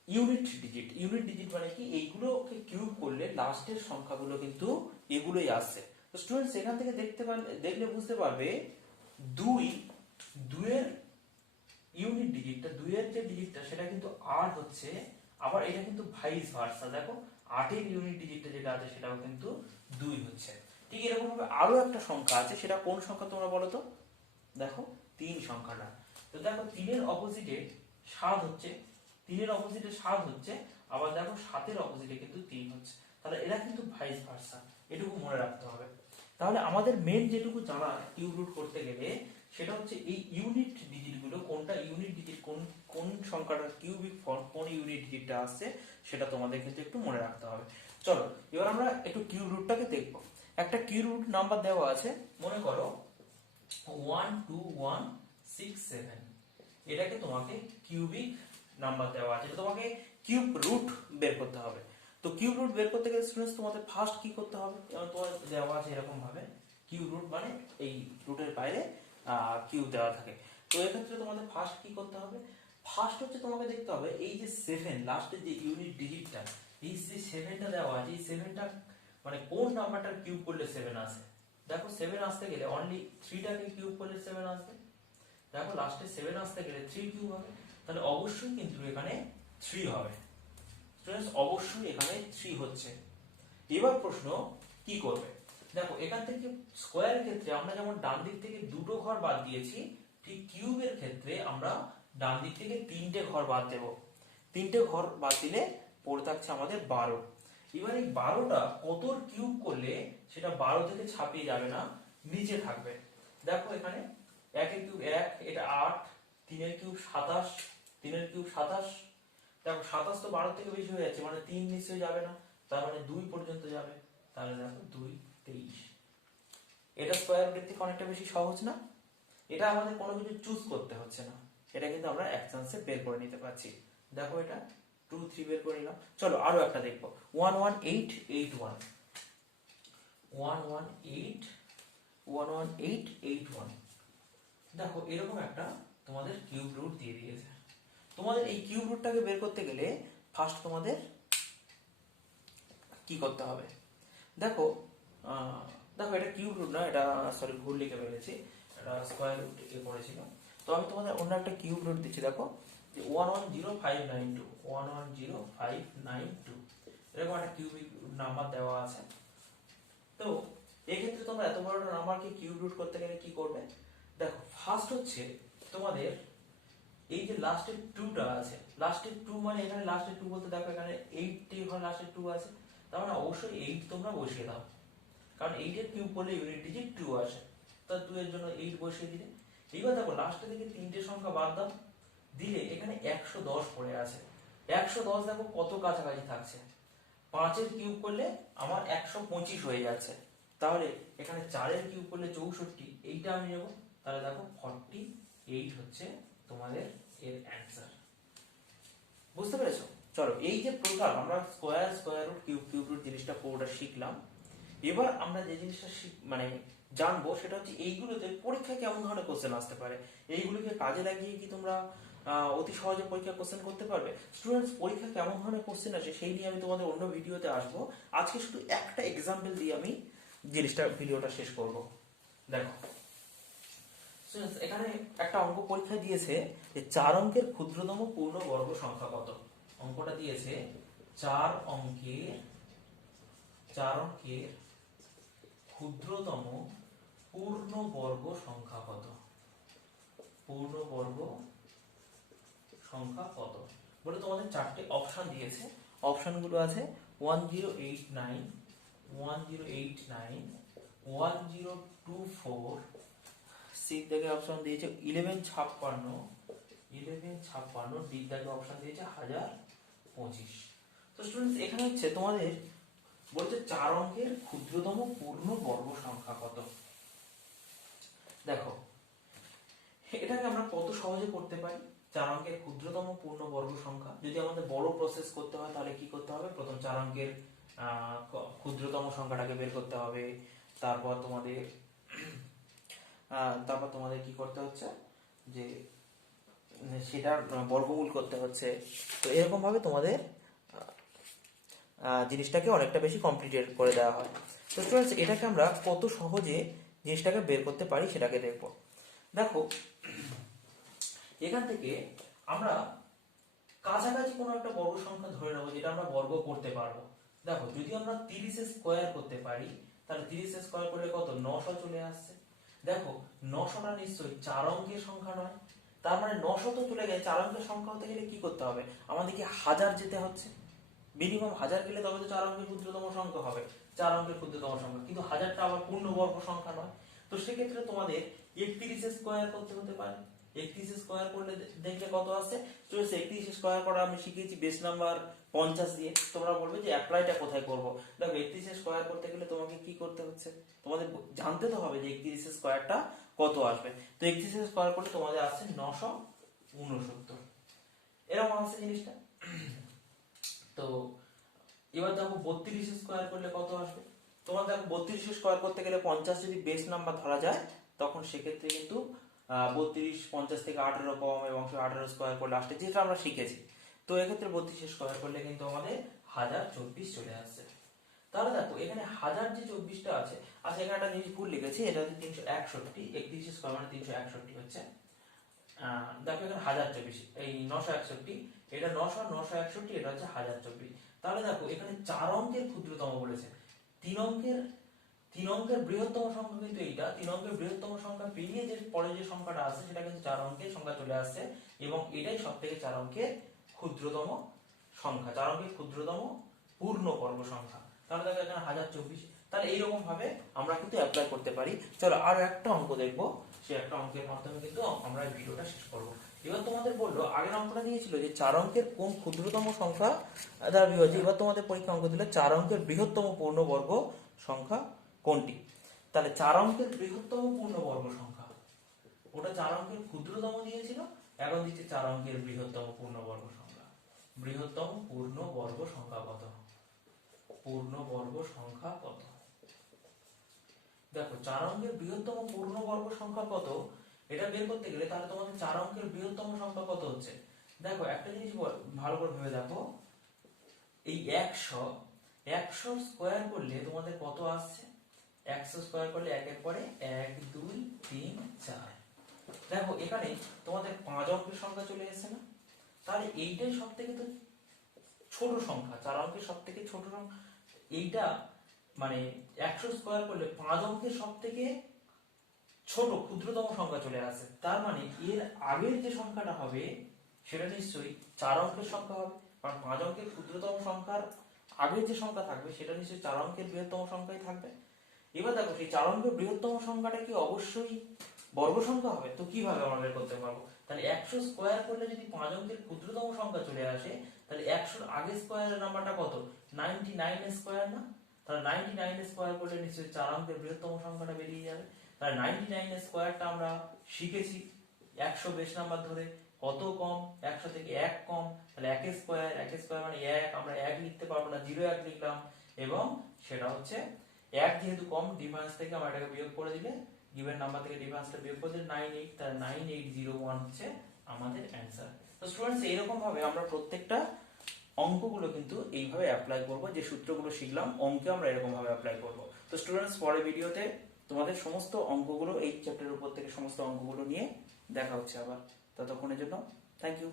ইউনিট ডিজিট। ইউনিট ডিজিট মানে কি, এইগুলোকে কিউব করলে লাস্টের সংখ্যাগুলো কিন্তু এগুলোই আসছে। তো স্টুডেন্টস এখান থেকে দেখলে বুঝতে পারবে দুইয়ের ইউনিট ডিজিটটা, দুইয়ের যে ডিজিটটা সেটা কিন্তু 8 হচ্ছে, আবার এটা কিন্তু ভাইস ভার্সা। দেখো 8 এর ইউনিট ডিজিটটা যেটা আছে সেটাও কিন্তু 2 হচ্ছে। ঠিক এরকম ভাবে আরো একটা সংখ্যা আছে, সেটা কোন সংখ্যা তোমরা বলো তো? দেখো 3 সংখ্যাটা। তো দেখো 3 এর অপোজিটে 7 হচ্ছে, 3 এর অপোজিটে 7 হচ্ছে, আবার দেখো 7 এর অপোজিটে কিন্তু 3 হচ্ছে। তাহলে এরা কিন্তু ভাইস ভার্সা, এটুকু মনে রাখতে হবে। তাহলে আমাদের মেন যেটুকু জানা কিউব রুট করতে গেলে সেটা হচ্ছে এই ইউনিট ডিজিট গুলো, কোনটা ইউনিট ডিজিট, কোন সংখ্যাটার কিউবিক ফর্ম, কোন ইউনিট ডিজিটটা আসছে সেটা তোমাদের কিন্তু একটু মনে রাখতে হবে। চলো এবার আমরা একটু কিউব রুটটাকে দেখব। একটা কিউব রুট নাম্বার দেওয়া আছে, মনে করো 1 2 1 6 7। এটাকে তোমাকে কিউবিক নাম্বার দেওয়া আছে, এটা তোমাকে কিউব রুট বের করতে হবে। তো কিউব রুট বের করতে গেলে স্টুডেন্টস তোমাদের ফার্স্ট কি করতে হবে, যেমন তোমার দেওয়া আছে এরকম ভাবে কিউব রুট মানে এই রুটের বাইরে কিউব দেওয়া থাকে। তো এক্ষেত্রে তোমাদের ফার্স্ট কি করতে হবে, ফার্স্ট হচ্ছে তোমাকে দেখতে হবে এই যে 7 লাস্টের যে ইউনিট ডিজিটটা, এই যে 7টা দেওয়া আছে, এই 7টা মানে কোন নাম্বারটার কিউব করলে 7 আসে। দেখো 7 আসতে গেলে অনলি 3টাকে কিউব করলে 7 আসবে। দেখো লাস্টে 7 আসতে গেলে 3 কিউব হবে, তাহলে অবশ্যই কিন্তু এখানে 3 হবে। স্টুডেন্টস অবশ্যই এখানে 3 হচ্ছে। এবার প্রশ্ন কি করবে, দেখো এখান থেকে স্কোয়ারের ক্ষেত্রে আমরা যেমন ডান দিক থেকে দুটো ঘর বাদ দিয়েছি, ঠিক কিউবের ক্ষেত্রে আমরা ডান দিক থেকে 3টে ঘর বাদ দেব। 3টে ঘর বাদ দিলে পড়ে থাকছে আমাদের 12। এবার এই 12টা কতর কিউব করলে সেটা 12 থেকে ছাপিয়ে যাবে না, নিচে থাকবে। দেখো এখানে 1 এর কিউব 1, এটা 8, 3 এর কিউব 27, 3 এর কিউব 27। দেখো 27 তো 12 থেকে বেশি হয়ে যাচ্ছে, মানে 3 নিশ্চয়ই যাবে না, তার মানে 2 পর্যন্ত যাবে। তাহলে দেখো 2 23। এটা স্কয়ার রুটের থেকে অনেকটা বেশি সহজ না? এটা আমাদের কোনো কিছু চুজ করতে হচ্ছে না, এটা কিন্তু আমরা এক চান্সে বের করে নিতে পারছি। দেখো এটা 2 3 বের করে নিলাম। চলো আরো একটা দেখবো, 11881 118 11881। দেখো এরকম একটা তোমাদের কিউব রুট দিয়ে দিয়েছে। তোমাদের এই কিউব রুটটাকে বের করতে গেলে ফার্স্ট তোমাদের কি করতে হবে, দেখো দেখো এটা কিউব রুট না, এটা সরি ভুল লিখে ফেলেছি, এটা স্কয়ার রুট করেছিল। তো আমি তোমাদের অন্য একটা কিউব রুট দিচ্ছি, দেখো যে 110592 110592 এরকম একটা কিউবিক নাম্বার দেওয়া আছে। তো এক্ষেত্রে তোমরা এত বড় একটা নাম্বারকে কিউব রুট করতে গেলে কি করবে, দেখো ফার্স্ট হচ্ছে তোমাদের এই যে লাস্টের 2টা আছে, লাস্টের 2 মানে এখানে লাস্টের 2 বলতে দেখো এখানে 8 এখানে লাস্টের 2 আছে, তার মানে অবশ্যই 8 তোমরা বসিয়ে দাও, কারণ 8 এর কিউব করলে ইউনিট ডিজিট 2 আসে, তা 2 এর জন্য 8 বসিয়ে দিলে। এইবার দেখো লাস্টে থেকে 3টে সংখ্যা বাদ দাও, দিলে এখানে 110 পড়ে আছে। 110 দেখো কত কাছাকাছি থাকছে, 5 এর কিউব করলে আমার 125 হয়ে যাচ্ছে, তাহলে এখানে 4 এর কিউব করলে 64, এইটা আমি নেব, তাহলে দেখো 48 হচ্ছে তোমাদের এর অ্যান্সার। বুঝতে পেরেছো? চলো এই যে প্রকার আমরা square square root cube cube root জিনিসটা পুরোটা শিখলাম। এবার আমরা যে জিনিসটা মানে জানবো সেটা হচ্ছে এইগুলোতে পরীক্ষায় কেমন ধরনের কোশ্চেন আসতে পারে, এইগুলোকে কাজে লাগিয়ে কি তোমরা অতি সহজে পরীক্ষা কোশ্চেন করতে পারবে। স্টুডেন্টস পরীক্ষা কেমন ধরনের কোশ্চেন আছে সেই নিয়ে আমি তোমাদের অন্য ভিডিওতে আসবো, আজকে শুধু একটা এক্সাম্পল দিয়ে আমি জিনিসটা ভিডিওটা শেষ করব। দেখো এখানে একটা অঙ্ক পরীক্ষায় দিয়েছে যে 4 অঙ্কের ক্ষুদ্রতম পূর্ণবর্গ সংখ্যা কত। অঙ্কটা দিয়েছে 4 অঙ্কের ক্ষুদ্রতম পূর্ণবর্গ সংখ্যা কত, পূর্ণবর্গ সংখ্যা কত বলে তোমাদের 4টে অপশন দিয়েছে। অপশনগুলো আছে 1089 1089 1024, সি থেকে অপশন দিয়েছে 1156 ডি থেকে অপশন দিয়েছে 1025। তো স্টুডেন্টস এখানে হচ্ছে তোমাদের বলছে 4 অঙ্কের ক্ষুদ্রতম পূর্ণবর্গ সংখ্যা কত। দেখো এটাকে আমরা কত সহজে করতে পারি, 4 অঙ্কের ক্ষুদ্রতম পূর্ণবর্গ সংখ্যা। যদি আমাদের বড় প্রসেস করতে হয় তাহলে কি করতে হবে, প্রথম 4 অঙ্কের ক্ষুদ্রতম সংখ্যাটাকে বের করতে হবে, তারপর তোমাদের কি করতে হচ্ছে যে সেটার বর্গমূল করতে হচ্ছে। তো এরকম ভাবে তোমাদের জিনিসটাকে অনেকটা বেশি কমপ্লিকেটেড করে দেওয়া হয়। তো স্টুডেন্টস, এটাকে আমরা কত সহজে জিনিসটাকে বের করতে পারি সেটাকে দেখব। দেখো, এখান থেকে আমরা কাছাকাছি কোনো একটা বর্গ সংখ্যা ধরে নেবো যেটা আমরা বর্গ করতে পারবো। দেখো, যদি আমরা 30 স্কোয়ার করতে পারি তাহলে 30 স্কোয়ার করলে কত, 900 চলে আসছে। দেখো, 900টা নিশ্চয়ই 4 অঙ্কের সংখ্যা নয়, তার মানে 900 তো চলে গেছে। 4 অঙ্কের সংখ্যা হতে গেলে কি করতে হবে, আমাদেরকে 1000 যেতে হচ্ছে, মিনিমাম 1000 গেলে তবে তো 4 অঙ্কের ক্ষুদ্রতম সংখ্যা হবে, 4 অঙ্কের ক্ষুদ্রতম সংখ্যা। কিন্তু 1000টা আবার পূর্ণবর্গ সংখ্যা নয়। তো সেক্ষেত্রে তোমাদের 31 স্কোয়ার করতে হতে পারে। 31 স্কোয়ার করলে দেখলে কত আসছে। তো 31 স্কোয়ার করা আমি শিখিয়েছি বেস নাম্বার 50 দিয়ে। তোমরা বলবে যে অ্যাপ্লাইটা কোথায় করব। দেখো, 31 স্কোয়ার করতে গেলে তোমাকে কি করতে হচ্ছে, তোমাদের জানতে তো হবে যে 31 স্কোয়ারটা কত আসবে। তো 31 স্কোয়ার করলে তোমাদের আসছে 969, এরকম আসছে জিনিসটা। তো এবার দেখো 32 স্কোয়ার করলে কত আসবে। তোমার দেখো 32 স্কোয়ার করতে গেলে 50 যদি বেস নাম্বার ধরা যায়, তখন সেক্ষেত্রে কিন্তু 32, 50 থেকে 18 কম এবং 18 স্কোয়ার করলে আসছে, যেটা আমরা শিখেছি। তো এক্ষেত্রে 32 স্কোয়ার করলে কিন্তু আমাদের 1024 চলে আসছে। তাহলে দেখো, এখানে 1000 যে 24টা আছে, আচ্ছা এখানে একটা জিনিস ভুল লিখেছি, এটা হচ্ছে 361, 31 স্কোয়ার মানে 361 হচ্ছে। দেখো এখানে 1024, এই 961, এটা 900, 961, এটা হচ্ছে 1024। তাহলে দেখো, এখানে 4 অঙ্কের ক্ষুদ্রতম বলেছে। 3 অঙ্কের বৃহত্তম সংখ্যা কিন্তু এইটা। 3 অঙ্কের বৃহত্তম সংখ্যা পেরিয়ে যে পরে যে সংখ্যাটা আছে সেটা কিন্তু 4 অঙ্কের সংখ্যা চলে আসছে, এবং এটাই সবথেকে 4 অঙ্কের ক্ষুদ্রতম সংখ্যা, 4 অঙ্কের ক্ষুদ্রতম পূর্ণবর্গ সংখ্যা। তাহলে দেখো এখানে 1024। তাহলে এইরকম ভাবে আমরা কিন্তু অ্যাপ্লাই করতে পারি। চলো আর একটা অঙ্ক দেখবো, সেই একটা অঙ্কের মাধ্যমে কিন্তু আমরা ভিডিওটা শেষ করবো। এবার তোমাদের বললো, আগের অঙ্কটা দিয়েছিল যে 4 অঙ্কের কোন ক্ষুদ্রতম সংখ্যা দ্বারা বিভাজ্য। এবার তোমাদের পরীক্ষা অঙ্ক দিলে 4 অঙ্কের বৃহত্তম পূর্ণবর্গ সংখ্যা কোনটি। তাহলে 4 অঙ্কের বৃহত্তম পূর্ণবর্গ সংখ্যা, ওটা 4 অঙ্কের ক্ষুদ্রতম দিয়েছিল, এখন দিচ্ছে 4 অঙ্কের বৃহত্তম পূর্ণবর্গ সংখ্যা। বৃহত্তম পূর্ণবর্গ সংখ্যা কত, পূর্ণবর্গ সংখ্যা কত। দেখো, 4 অঙ্কের বৃহত্তম পূর্ণবর্গ সংখ্যা কত, এটা বের করতে গেলে তাহলে তোমাদের 4 অঙ্কের বৃহত্তম সংখ্যা কত হচ্ছে। দেখো, একটা জিনিস ভালো করে ভেবে দেখো, এই 100 স্কোয়ার করলে তোমাদের কত আসছে। 100 স্কোয়ার করলে একের পরে 1, 2, 3, 4। দেখো, এখানে তোমাদের 5 অঙ্কের সংখ্যা চলে এসেছে না। তাহলে এইটাই সব থেকে তো ছোট সংখ্যা, 4 অঙ্কের সব থেকে ছোট সংখ্যা এইটা। মানে 100 স্কোয়ার করলে 5 অঙ্কের সব থেকে ছোট ক্ষুদ্রতম সংখ্যা চলে আসে। তার মানে এর আগের যে সংখ্যাটা হবে সেটা নিশ্চয়ই 4 অঙ্কের সংখ্যা হবে, কারণ 5 অঙ্কের ক্ষুদ্রতম সংখ্যার আগের যে সংখ্যা থাকবে সেটা নিশ্চয়ই 4 অঙ্কের বৃহত্তম সংখ্যাই থাকবে। এবার দেখো, সেই 4 অঙ্কের বৃহত্তম সংখ্যাটা কি অবশ্যই বর্গ সংখ্যা হবে। তো কিভাবে আমরা বের করতে পারবো, তাহলে 100 স্কোয়ার করলে যদি 5 অঙ্কের ক্ষুদ্রতম সংখ্যা চলে আসে, তাহলে 100 এর আগের স্কোয়ারের নাম্বারটা কত, 99 স্কোয়ার না। তাহলে 99 স্কোয়ার করলে নিশ্চয়ই 4 অঙ্কের বৃহত্তম সংখ্যাটা বেরিয়ে যাবে। তাহলে 99 স্কোয়ারটা আমরা শিখেছি 100 বেস নাম্বার ধরে, কত কম, 100 থেকে 1 কম, তাহলে 1 স্কোয়ার মানে 1, আমরা 1 লিখতে পারবো না, 01 লিখলাম, এবং সেটা হচ্ছে 1 যেহেতু কম, ডিফারেন্স থেকে আমরা এটাকে বিয়োগ করে দিলে, গিভেন নাম্বার থেকে ডিফারেন্সটা বিয়োগ করে দিলে 98, তাহলে 9801 হচ্ছে আমাদের অ্যান্সার। তো স্টুডেন্টস, এইরকম ভাবে আমরা প্রত্যেকটা অঙ্কগুলো কিন্তু এইভাবে অ্যাপ্লাই করব, যে সূত্রগুলো শিখলাম অঙ্কে আমরা এরকম ভাবে অ্যাপ্লাই করব। তো স্টুডেন্টস, পরের ভিডিওতে তোমাদের সমস্ত অঙ্কগুলো, এই চ্যাপ্টারের উপর থেকে সমস্ত অঙ্কগুলো নিয়ে দেখা হচ্ছে আবার। ততক্ষণের জন্য থ্যাংক ইউ।